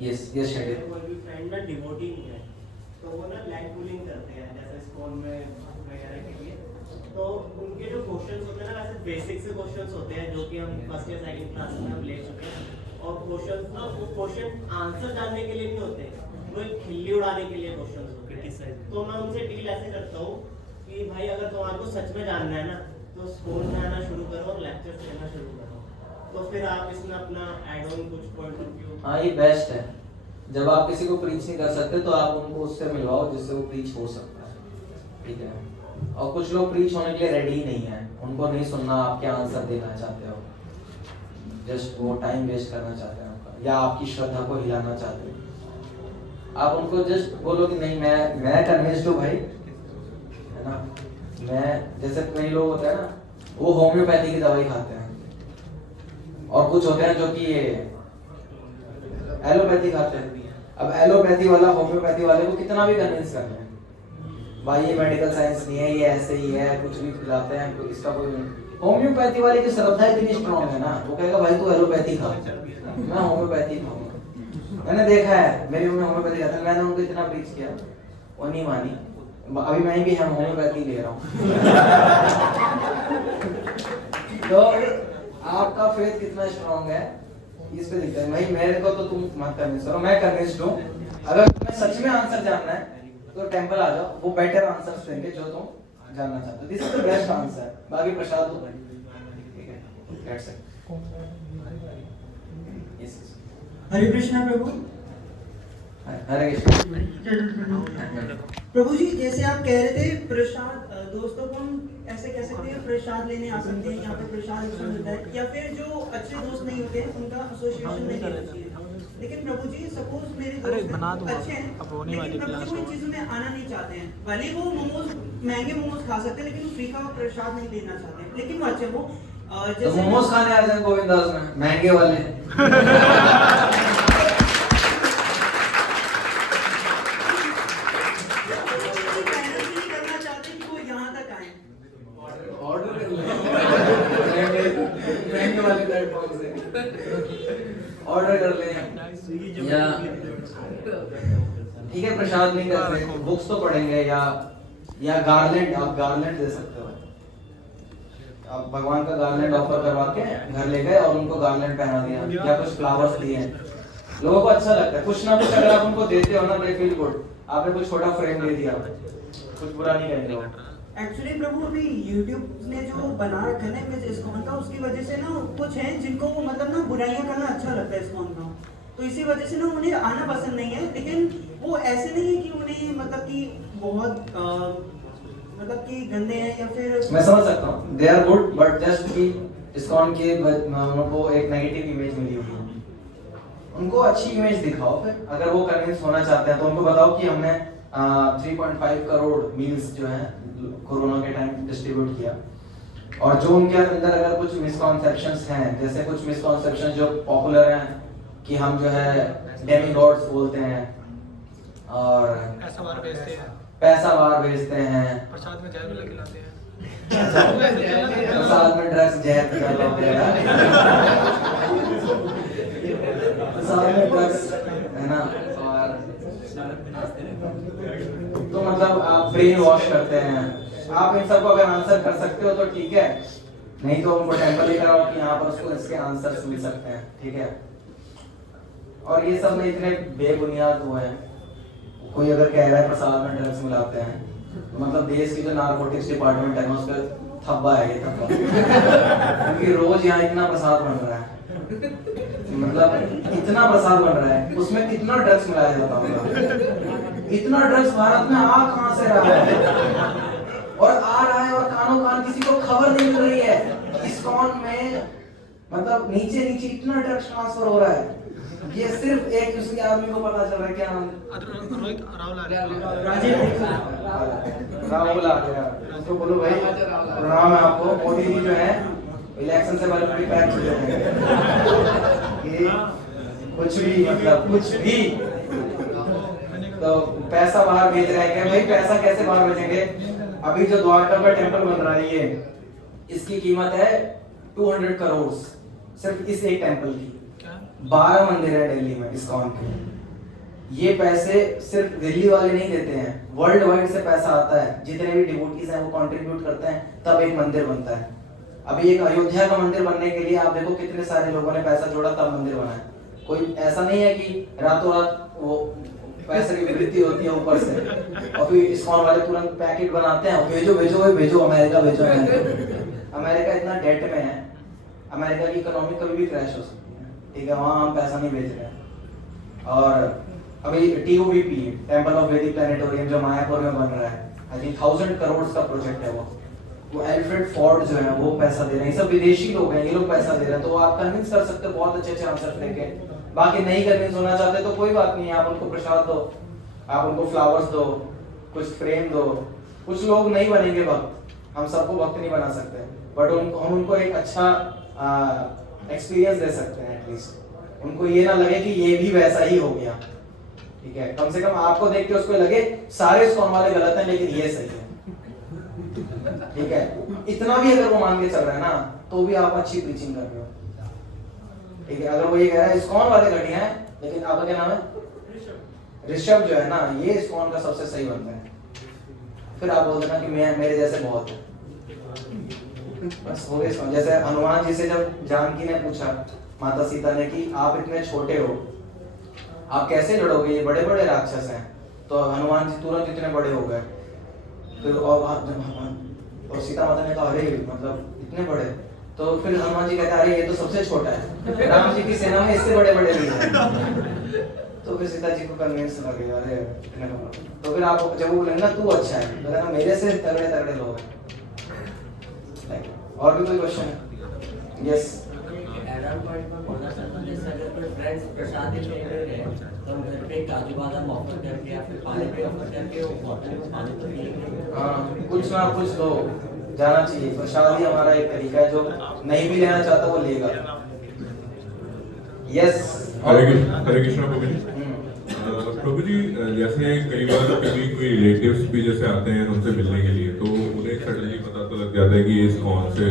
Yes schedule. कोई भी फ्रेंड ना डिवोटी नहीं है, तो वो ना लाइट पुलिंग करते हैं, जैसे स्कूल में वगैरह के लिए। तो उनके जो क्वेश्चंस होते हैं ना, वैसे बेसिक से क्वेश्चंस होते हैं जो कि हम फर्स्ट या सेकंड क्लास में हम ले चुके हैं। और क्वेश्चंस ना, वो क्वेश्चन आंसर जानने के लिए नहीं होते, वो एक खिल्ली उड़ाने के लिए क्वेश्चंस होते हैं। तो मैं उनसे डील ऐसे करता हूँ कि भाई अगर तुम्हारे को सच में जानना है ना, तो स्कूल में आना शुरू करो और लेक्चर्स लेना शुरू करो, तो फिर आप इसमें अपना ऐड ऑन कुछ पॉइंट ऑफ व्यू। हाँ, ये बेस्ट है। जब आप किसी को प्रीच नहीं कर सकते तो आप उनको उससे मिलवाओ जिससे वो प्रीच हो सकता है, ठीक है। और कुछ लोग प्रीच होने के लिए रेडी ही नहीं है, उनको नहीं सुनना, आप क्या आंसर देना चाहते हो, जस्ट वो टाइम वेस्ट करना चाहते हैं आपका, या आपकी श्रद्धा को हिलाना चाहते हो। आप उनको जस्ट बोलो कि नहीं, मैं कन्विंस्ड हूँ भाई, है ना। मैं, जैसे कई लोग होते हैं ना, वो होम्योपैथी की दवाई खाते हैं, और कुछ होते हैं जो कि एलोपैथी खाते हैं। अब एलोपैथी वाला होम्योपैथी वाले को कितना भी कन्विंस कर रहे हैं, भाई ये मेडिकल साइंस नहीं है, ये ऐसे ही है, कुछ भी खिलाते हैं, तो इसका कोई होम्योपैथी वाले की श्रद्धा इतनी स्ट्रॉन्ग है ना, वो कहेगा भाई तू एलोपैथी खा, मैं होम्योपैथी खाऊंगा। मैंने देखा है, मेरी मम्मी होम्योपैथी खाते हैं, मैंने उनको इतना प्रीच किया, वो नहीं मानी। अभी मैं भी हम होम्योपैथी ले रहा हूँ। तो आपका फेथ कितना स्ट्रॉन्ग है इस पे दिखता है। भाई मेरे को तो तुम मत कन्विंस करो, मैं कन्विंस्ड हूँ। अगर तुम्हें सच में आंसर जानना है तो टेंपल आ जाओ, वो बेटर आंसर्स देंगे जो तुम जानना चाहते हो। This is the best answer. बाकी प्रसाद दो, ठीक है, दैट्स इट। यस हरे कृष्णा प्रभु। हरे कृष्ण। प्रभु जी, जैसे आप कह रहे थे प्रसाद दोस्तों को हम ऐसे कह सकते हैं प्रसाद लेने आ सकते हैं, यहाँ पे प्रसाद अच्छा मिलता है, या फिर जो अच्छे दोस्त नहीं होते हैं उनका एसोसिएशन नहीं होना चाहिए। लेकिन प्रभु जी सपोज मेरे दोस्त अच्छे हैं, लेकिन प्रभु जी कोई चीजों में आना नहीं चाहते हैं, भले वो मोमोज महंगे मोमोज खा सकते हैं लेकिन वो फ्री का प्रसाद नहीं लेना चाहते हैं, लेकिन वो अच्छे वो तो मोमोज खाने आ जाए गोविंदास में, महंगे वाले। ऑर्डर कर महंगे वाले प्लेटफॉर्म से ऑर्डर कर लें, या ठीक है प्रसाद नहीं करते, बुक्स तो पढ़ेंगे, या गार्लैंड, आप गार्लैंड दे सकते हो। आप भगवान का गार्लैंड ऑफर करवा के घर ले गए और उनको गार्लैंड पहना दिया, या कुछ फ्लावर्स दिए, लोगों को अच्छा लगता है। कुछ ना कुछ अगर आप उनको देते हो ना, दे फील गुड। आपने कुछ छोटा फ्रेम दे दिया, कुछ बुरा नहीं करेंगे वो। एक्चुअली प्रभु अभी YouTube ने जो बना रखा है इमेज इस्कॉन का, उसकी वजह से ना कुछ हैं जिनको वो मतलब ना बुराइयां करना अच्छा लगता है इस्कॉन का, तो इसी वजह से ना उन्हें आना पसंद नहीं है। लेकिन वो ऐसे नहीं है कि उन्हें मतलब कि बहुत मतलब कि गंदे हैं या फिर, मैं समझ सकता हूँ, they are good, but just कि इस्कॉन के उनको एक नेगेटिव इमेज मिली हुई है। उनको अच्छी इमेज दिखाओ फिर। अगर वो कन्विंस होना चाहते हैं तो उनको बताओ कि हमने 3.5 करोड़ मील्स जो है कोरोना के टाइम डिस्ट्रीब्यूट किया, और जो उनके अंदर अगर कुछ मिसकॉन्सेप्शंस हैं, जैसे कुछ मिसकॉन्सेप्शन जो पॉपुलर हैं कि हम जो है डेमी गॉड्स बोलते हैं और पैसा वार बेचते हैं, प्रसाद में जहर मिला खिलाते हैं, प्रसाद में ड्रग्स जहर कर लोगे यार, प्रसाद में ड्रग्स है ना, और तो मतलब आप ब्रेन वॉश करते हैं। आप इन सबको अगर आंसर कर सकते हो तो ठीक है, नहीं तो उनको टेंपल लेकर आओ कि यहाँ पर उसको इसके आंसर्स मिल सकते हैं, ठीक है। और ये सब में इतने बेबुनियाद वो है, कोई अगर कह रहा है प्रसाद में ड्रग्स मिलाते हैं, तो मतलब देश की जो नारकोटिक्स डिपार्टमेंट है ना, उस पर थब्बा है ये थब्बा, क्योंकि रोज यहाँ इतना प्रसाद बन रहा है, मतलब इतना प्रसाद बन रहा है, उसमें कितना ड्रग्स मिलाया जाता होगा। इतना ड्रग्स भारत में आ कहां से रहा है, और आ रहा है और कानों कान किसी को खबर नहीं मिल रही है। इस्कॉन में मतलब नीचे नीचे इतना ड्रग्स ट्रांसफर हो रहा है, ये सिर्फ एक उसके आदमी को पता चल रहा है, क्या नाम रोहित राहुल आ रहा राहुल आ गया, उसको बोलो भाई प्रणाम है आपको, मोदी जी जो है इलेक्शन से पहले बड़ी पैक चुके हैं कि कुछ भी मतलब कुछ भी, तो पैसा बाहर भेज रहे हैं। भाई पैसा कैसे बाहर भेजेंगे? अभी जो द्वारका का टेंपल बन रहा है, ये इसकी कीमत है 200 करोड़, सिर्फ इस एक टेंपल की। 12 मंदिर है दिल्ली में इस्कॉन के। ये पैसे सिर्फ दिल्ली वाले नहीं देते हैं, वर्ल्ड वाइड से पैसा आता है, जितने भी डिवोटीज हैं वो कंट्रीब्यूट करते हैं, तब एक मंदिर बनता है। अभी एक अयोध्या का मंदिर बनने के लिए आप देखो कितने सारे लोगों ने पैसा जोड़ा तब मंदिर बना है। कोई ऐसा नहीं है कि रातों रात वो पैसे की वृद्धि होती है ऊपर से, और फिर इस्कॉन वाले तुरंत पैकेट बनाते हैं, भेजो भेजो भेजो अमेरिका, भेजो अमेरिका। अमेरिका इतना डेट में है, अमेरिका की इकोनॉमी कभी भी क्रैश हो सकती है, ठीक है, वहाँ हम पैसा नहीं भेज रहे हैं। और अभी TOVP टेंपल ऑफ वेदिक प्लैनेटोरियम जो मायापुर में बन रहा है, आई थिंक 1000 करोड़ का प्रोजेक्ट है वो एल्फ्रेड फोर्ड जो है वो पैसा दे रहे हैं, ये सब विदेशी लोग हैं, ये लोग पैसा दे रहे हैं, तो आप कन्विंस कर सकते हो बहुत अच्छे अच्छे आंसर लेके। बाकी नहीं कन्विंस होना चाहते तो कोई बात नहीं है, आप उनको प्रसाद दो, आप उनको फ्लावर्स दो, कुछ फ्रेम दो। कुछ लोग नहीं बनेंगे भक्त, हम सबको भक्त नहीं बना सकते, बट हम उनको एक अच्छा एक्सपीरियंस दे सकते हैं, एटलीस्ट उनको ये ना लगे कि ये भी वैसा ही हो गया, ठीक है। कम से कम आपको देख के उसको लगे सारे इस्कॉन वाले गलत हैं लेकिन ये सही है, ठीक है। इतना भी अगर वो मान के चल रहा है ना, तो भी आप अच्छी प्रीचिंग कर रहे हो, ठीक है। अगर वो ये कह रहा है इस्कॉन वाले घटिया है, लेकिन आपका क्या नाम है? ऋषभ जो है ना, ये इस्कॉन का सबसे सही बंदा है, फिर आप बोल देना कि मैं मेरे जैसे बहुत है, बस हो गया। जैसे हनुमान जी से जब जानकी ने पूछा माता सीता ने कि आप इतने छोटे हो, आप कैसे लड़ोगे, ये बड़े बड़े राक्षस हैं, तो हनुमान जी तुरंत इतने बड़े हो गए। फिर और सीता माता ने कहा अरे मतलब इतने बड़े, तो फिर हनुमान जी कहते हैं अरे ये तो सबसे छोटा है, राम जी की सेना में इससे बड़े बड़े भी हैं। तो फिर सीता जी को कन्विंस लगे अरे इतने बड़े, तो फिर आप जब वो बोलेंगे ना तू अच्छा है, तो कहना मेरे से तगड़े तगड़े लोग हैं। और भी कोई क्वेश्चन है? यस। एडम पॉइंट पर बोलना चाहता हूं, जैसे अगर कोई फ्रेंड्स प्रसाद ले रहे हैं तो हम घर पे काजू बादाम ऑफर करके या फिर पानी पे ऑफर करके वो बॉटल में पानी तो पिएंगे। हाँ, कुछ ना कुछ लो, जाना चाहिए। प्रसाद ही हमारा एक तरीका है, जो नहीं भी लेना चाहता वो लेगा। यस। हरे कृष्णा प्रभु जी। प्रभु जी, जैसे कई बार कभी कोई रिलेटिव्स भी जैसे आते हैं हमसे मिलने के लिए, तो उन्हें सडनली पता तो लग जाता है कि ये इस्कॉन से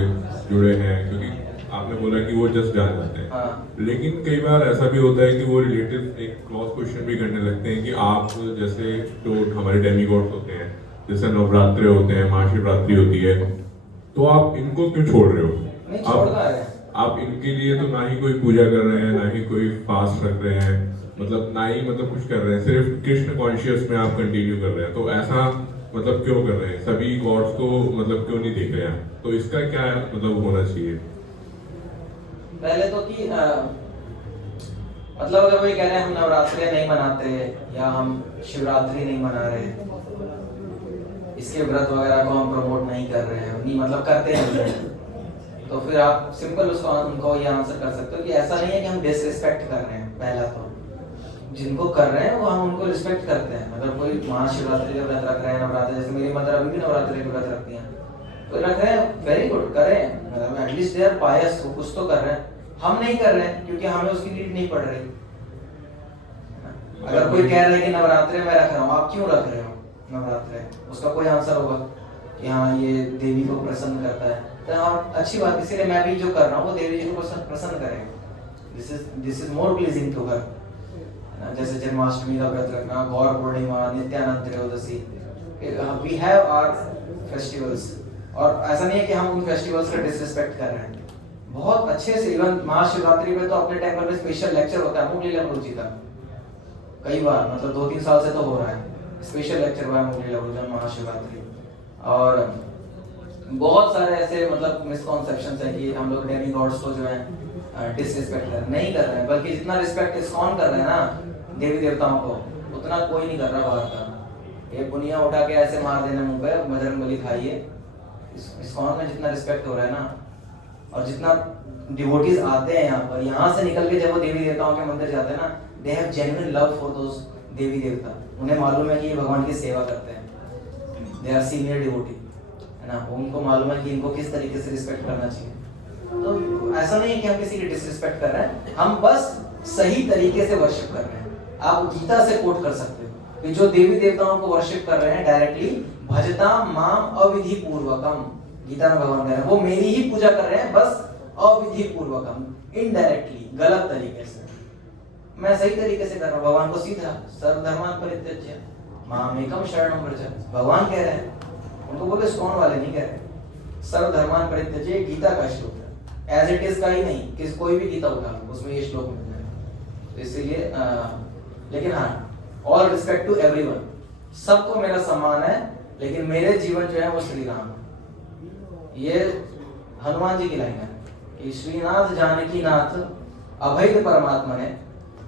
जुड़े हैं, क्योंकि आपने बोला कि वो जस्ट जान जाते हैं। हाँ। लेकिन कई बार ऐसा भी होता है कि वो रिलेटिव्स एक क्रॉस क्वेश्चन भी करने लगते हैं कि आप जैसे जो हमारे डेमीगॉड्स होते हैं, जैसे नवरात्रे होते हैं, महाशिवरात्रि होती है, तो आप इनको क्यों छोड़ रहे हो? नहीं छोड़ना है। आप इनके लिए तो ना ही कोई पूजा कर रहे हैं, ना ही कोई फास्ट रख रहे हैं, मतलब ना ही मतलब कुछ कर रहे हैं, सिर्फ कृष्ण कॉन्शियस में आप कंटिन्यू कर रहे हैं। तो ऐसा मतलब क्यों कर रहे हैं? सभी गॉड्स को मतलब क्यों नहीं देख रहे हैं? तो इसका क्या मतलब होना चाहिए? पहले तो कि मतलब अगर वो ये कह रहे हैं हम नवरात्रि नहीं मनाते या हम शिवरात्रि नहीं मना रहे, इसके व्रत वगैरह को हम प्रमोट नहीं कर रहे हैं, नहीं मतलब करते हैं, तो फिर आप सिंपल उसको उनको ये आंसर कर सकते हो कि ऐसा नहीं है कि हम डिसरिस्पेक्ट कर रहे हैं। पहला तो जिनको कर रहे हैं वो हम उनको रिस्पेक्ट करते हैं। अगर कोई महाशिवरात्रि का व्रत रख रहे हैं, नवरात्रि, जैसे मेरी मदर अभी भी नवरात्रि का व्रत रखती हैं, तो रख रहे हैं, वेरी गुड, करें, मतलब एटलीस्ट दे आर पायस, वो कुछ तो कर रहे हैं। हम नहीं कर रहे हैं क्योंकि हमें उसकी नीड नहीं पड़ रही। अगर कोई कह रहा है कि नवरात्रि में रख रहा हूँ, आप क्यों रख रहे हो नवरात्रि, उसका कोई आंसर होगा कि हाँ ये देवी को प्रसन्न करता है, तो हाँ अच्छी बात, इसीलिए मैं भी जो कर रहा हूँ वो देवी जी को प्रसन्न करेगा। This is more pleasing to her. जैसे जन्माष्टमी का व्रत रखना, Gaur Purnima, Nityananda Trayodashi, we have our festivals, और ऐसा नहीं है कि हम उन फेस्टिवल्स का डिसरिस्पेक्ट कर रहे हैं। बहुत अच्छे से, इवन महाशिवरात्रि पे तो अपने टेंपल में स्पेशल लेक्चर होता है मुरली लहरों जी का, कई बार, मतलब 2-3 साल से तो हो रहा है, स्पेशल लेक्चर हुआ है मुरली लहरों जी महाशिवरात्रि। और बहुत सारे ऐसे मतलब मिसकॉन्सेप्शंस है कि हम लोग डेमी गॉड्स को जो है डिसरिस्पेक्ट कर नहीं कर रहे हैं, बल्कि जितना रिस्पेक्ट इस्कॉन कर रहे हैं ना देवी देवताओं को, उतना कोई नहीं कर रहा बाहर का। ये बुनिया उठा के ऐसे मार देना मुंह पे, बजरंग बली खाइए। इस्कॉन में जितना रिस्पेक्ट हो रहा है ना, और जितना डिवोटीज आते हैं यहाँ पर, यहाँ से निकल के जब वो देवी देवताओं के मंदिर जाते हैं ना, they have genuine love for those devi devata. उन्हें मालूम है कि ये भगवान की सेवा करते हैं, दे आर सीनियर डिवोटी, है ना, उनको मालूम है कि इनको किस तरीके से रिस्पेक्ट करना चाहिए। तो ऐसा नहीं है कि हम किसी की डिसरिस्पेक्ट कर रहे हैं, हम बस सही तरीके से वर्शिप कर रहे हैं। आप गीता से कोट कर सकते हो कि जो देवी देवताओं को वर्शिप कर रहे हैं डायरेक्टली, भजता माम अविधि पूर्वकम, गीता में भगवान कह रहे हैं वो मेरी ही पूजा कर रहे हैं, बस अविधि पूर्वकम, इनडायरेक्टली, गलत तरीके से। मैं सही तरीके से कर रहा हूँ, भगवान को सीधा सर्वधर्मान् परित्यज्य मामेकम शरणं व्रज, भगवान कह रहे हैं, उनको बोले इस्कॉन वाले नहीं कह रहे। सर्वधर्मान् परित्यज्य गीता का श्लोक है, एज इट इज का ही नहीं, किस कोई भी गीता उठा लो उसमें ये श्लोक मिल जाएगा। तो इसीलिए लेकिन हाँ, ऑल रिस्पेक्ट टू एवरीवन, सबको मेरा सम्मान है, लेकिन मेरे जीवन जो है वो श्री राम है। ये हनुमान जी की लाइन है कि श्रीनाथ जानकी नाथ अभैध परमात्मा ने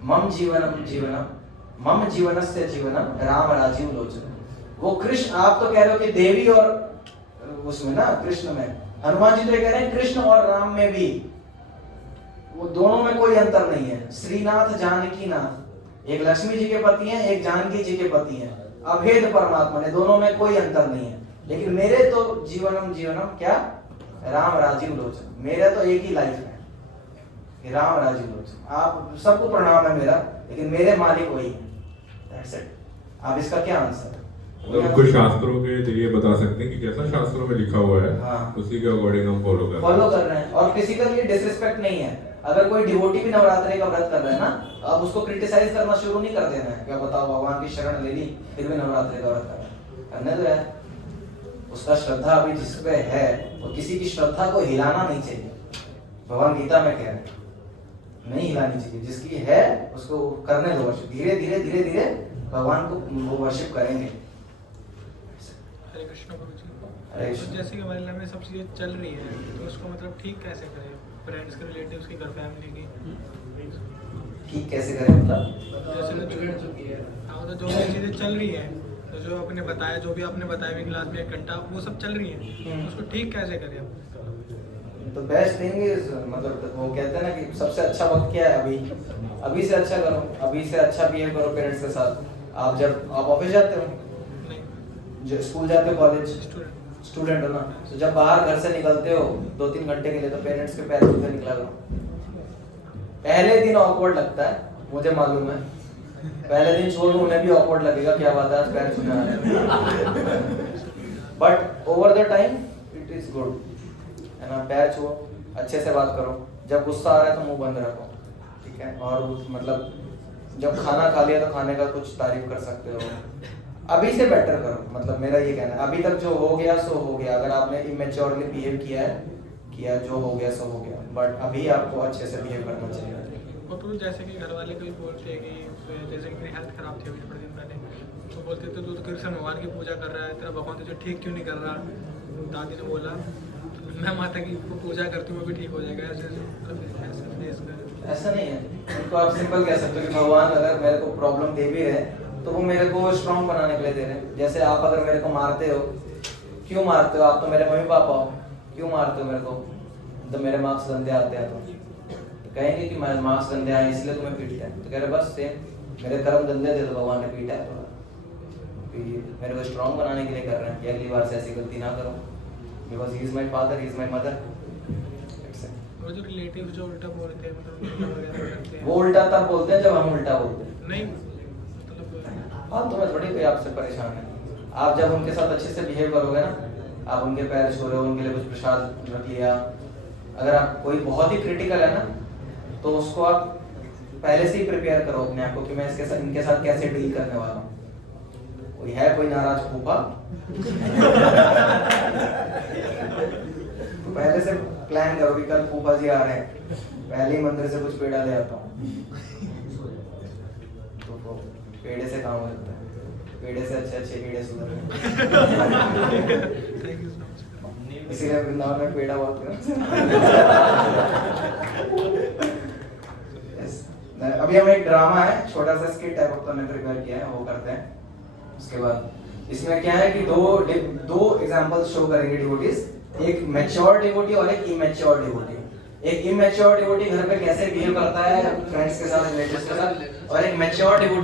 मम जीवनम जीवनम मम जीवनस्य जीवनम राम राजीव लोचन। वो कृष्ण, आप तो कह रहे हो कि देवी और उसमें ना कृष्ण में, हनुमान जी तो ये कह रहे हैं कृष्ण और राम में भी, वो दोनों में कोई अंतर नहीं है। श्रीनाथ जानकी नाथ, एक लक्ष्मी जी के पति हैं, एक जानकी जी के पति हैं, अभेद परमात्मा ने, दोनों में कोई अंतर नहीं है। लेकिन मेरे तो जीवनम जीवनम क्या, राम राजीव लोचन, मेरा तो एक ही लाइफ है, राम राजीव लोचन। आप सबको प्रणाम है मेरा, लेकिन मेरे मालिक वही है। That's it. आप इसका क्या आंसर है? मतलब उनको शास्त्रों के जरिए बता सकते हैं कि जैसा शास्त्रों में लिखा हुआ है हाँ। उसी के अकॉर्डिंग हम फॉलो कर फॉलो कर रहे हैं। और किसी का ये डिसरिस्पेक्ट नहीं है। अगर कोई डिवोटी भी नवरात्रि का व्रत कर रहा है ना, अब उसको क्रिटिसाइज करना शुरू नहीं कर देना है। क्या बताओ, भगवान की शरण ले ली फिर भी नवरात्रि का व्रत कर रहा है, करने दो यार। उसका श्रद्धा अभी जिस पे है, और किसी की श्रद्धा को हिलाना नहीं चाहिए। भगवान गीता में कह रहे हैं नहीं हिलानी चाहिए, जिसकी है उसको करने दो वर्शिप। धीरे धीरे धीरे धीरे भगवान को वो वर्शिप करेंगे। हरे कृष्ण गुरु जी। हरे तो कृष्ण। जैसे कि हमारे लाइफ में सब चीज़ें चल रही है, तो उसको मतलब ठीक कैसे करें? फ्रेंड्स के, रिलेटिव्स की, घर फैमिली की, ठीक कैसे करें मतलब? जैसे हाँ, मतलब जो भी चीज़ें चल रही हैं, तो जो आपने बताया, जो भी आपने बताया कि क्लास में 1 घंटा, वो सब चल रही है, तो उसको ठीक कैसे करें? तो बेस्ट थिंग इज, मतलब वो कहते हैं ना कि सबसे अच्छा वक्त क्या है? अभी। अभी से अच्छा करो, अभी से अच्छा बिहेव करो पेरेंट्स के साथ। आप जब आप ऑफिस जाते हो, जो स्कूल जाते हो, कॉलेज स्टूडेंट हो ना, तो जब बाहर घर से निकलते हो 2-3 घंटे के लिए, तो पेरेंट्स के पैर छूते निकला करो। पहले दिन ऑकवर्ड लगता है, मुझे मालूम है। पहले दिन छोड़ो, उन्हें भी ऑकवर्ड लगेगा, क्या बात है आज पैर छूना है। But over the time it is good, है ना। पैर छुओ, अच्छे से बात करो। जब गुस्सा आ रहा है तो मुंह बंद रखो, ठीक है। और मतलब जब खाना खा लिया तो खाने का कुछ तारीफ कर सकते हो। अभी से बेटर करो, मतलब मेरा ये कहना है। अभी तक जो हो गया सो हो गया। अगर आपने इमेच्योरली बिहेव किया जो हो गया सो हो गया, बट अभी आपको अच्छे से बिहेव करना चाहिए। और तो जैसे कि घर वाले कोई बोलते हैं कि जैसे कि मेरी हेल्थ खराब थी अभी थोड़े दिन पहले, तो बोलते थे तू तो कृष्ण भगवान की पूजा कर रहा है, तेरा भगवान तुझे ठीक क्यों नहीं कर रहा? दादी ने बोला मैं माता की पूजा करती हूँ, वो भी ठीक हो जाएगा। ऐसा नहीं है, उनको आप सिंपल कह सकते हो कि भगवान अगर मेरे को प्रॉब्लम दे भी रहे तो वो मेरे को स्ट्रॉन्ग बनाने के लिए दे रहे हैं। जैसे आप अगर मेरे को मारते हो, क्यों मारते हो? आप तो मेरे मम्मी पापा हो, क्यों मारते हो मेरे को? तो मेरे मार्क्स गंदे आते हैं तो कहेंगे कि मेरे मार्क्स गंदे आए इसलिए तुम्हें पीटते हैं। तो कह रहे बस सेम, मेरे कर्म गंदे थे तो भगवान ने पीटा है थोड़ा। मेरे को स्ट्रॉन्ग बनाने के लिए कर रहे हैं कि अगली बार से ऐसी गलती ना करो। Because he is my father, he is my mother. और जो रिलेटिव जो उल्टा बोलते हैं, मतलब वगैरह करते हैं, वो उल्टा तब बोलते हैं जब हम उल्टा बोलते हैं। नहीं मतलब हाँ, तुम्हें थोड़ी कोई आपसे परेशान है। आप जब उनके साथ अच्छे से बिहेव करोगे ना, आप उनके पैर छू रहे हो, उनके लिए कुछ प्रसाद रख लिया। अगर आप कोई बहुत ही क्रिटिकल है ना, तो उसको आप पहले से ही प्रिपेयर करो अपने आप को कि मैं इनके साथ कैसे डील करने वाला हूँ। कोई है कोई नाराज फूफा तो पहले से प्लान करो कि कल फूफा जी आ रहे हैं, पहले ही मंदिर से कुछ पेड़ा ले आता हूँ। तो पेड़े से काम हो जाता है, पेड़े से अच्छे कीड़े सुधर। Thank you so much. इसीलिए वृंदावन में पेड़ा बहुत अभी हमें एक ड्रामा है, छोटा सा स्किट टाइप का हमने प्रिपेयर किया है, वो करते हैं। उसके बाद इसमें क्या है कि दो एग्जांपल्स शो करेंगे डिवोटीज, एक मैच्योर डिवोटी और एक इमैच्योर डिवोटी। एक इमैच्योर डिवोटी घर पे कैसे बिहेव करता है फ्रेंड्स के साथ, रिलेटिव्स के साथ, और एक मैच्योर डिवोटी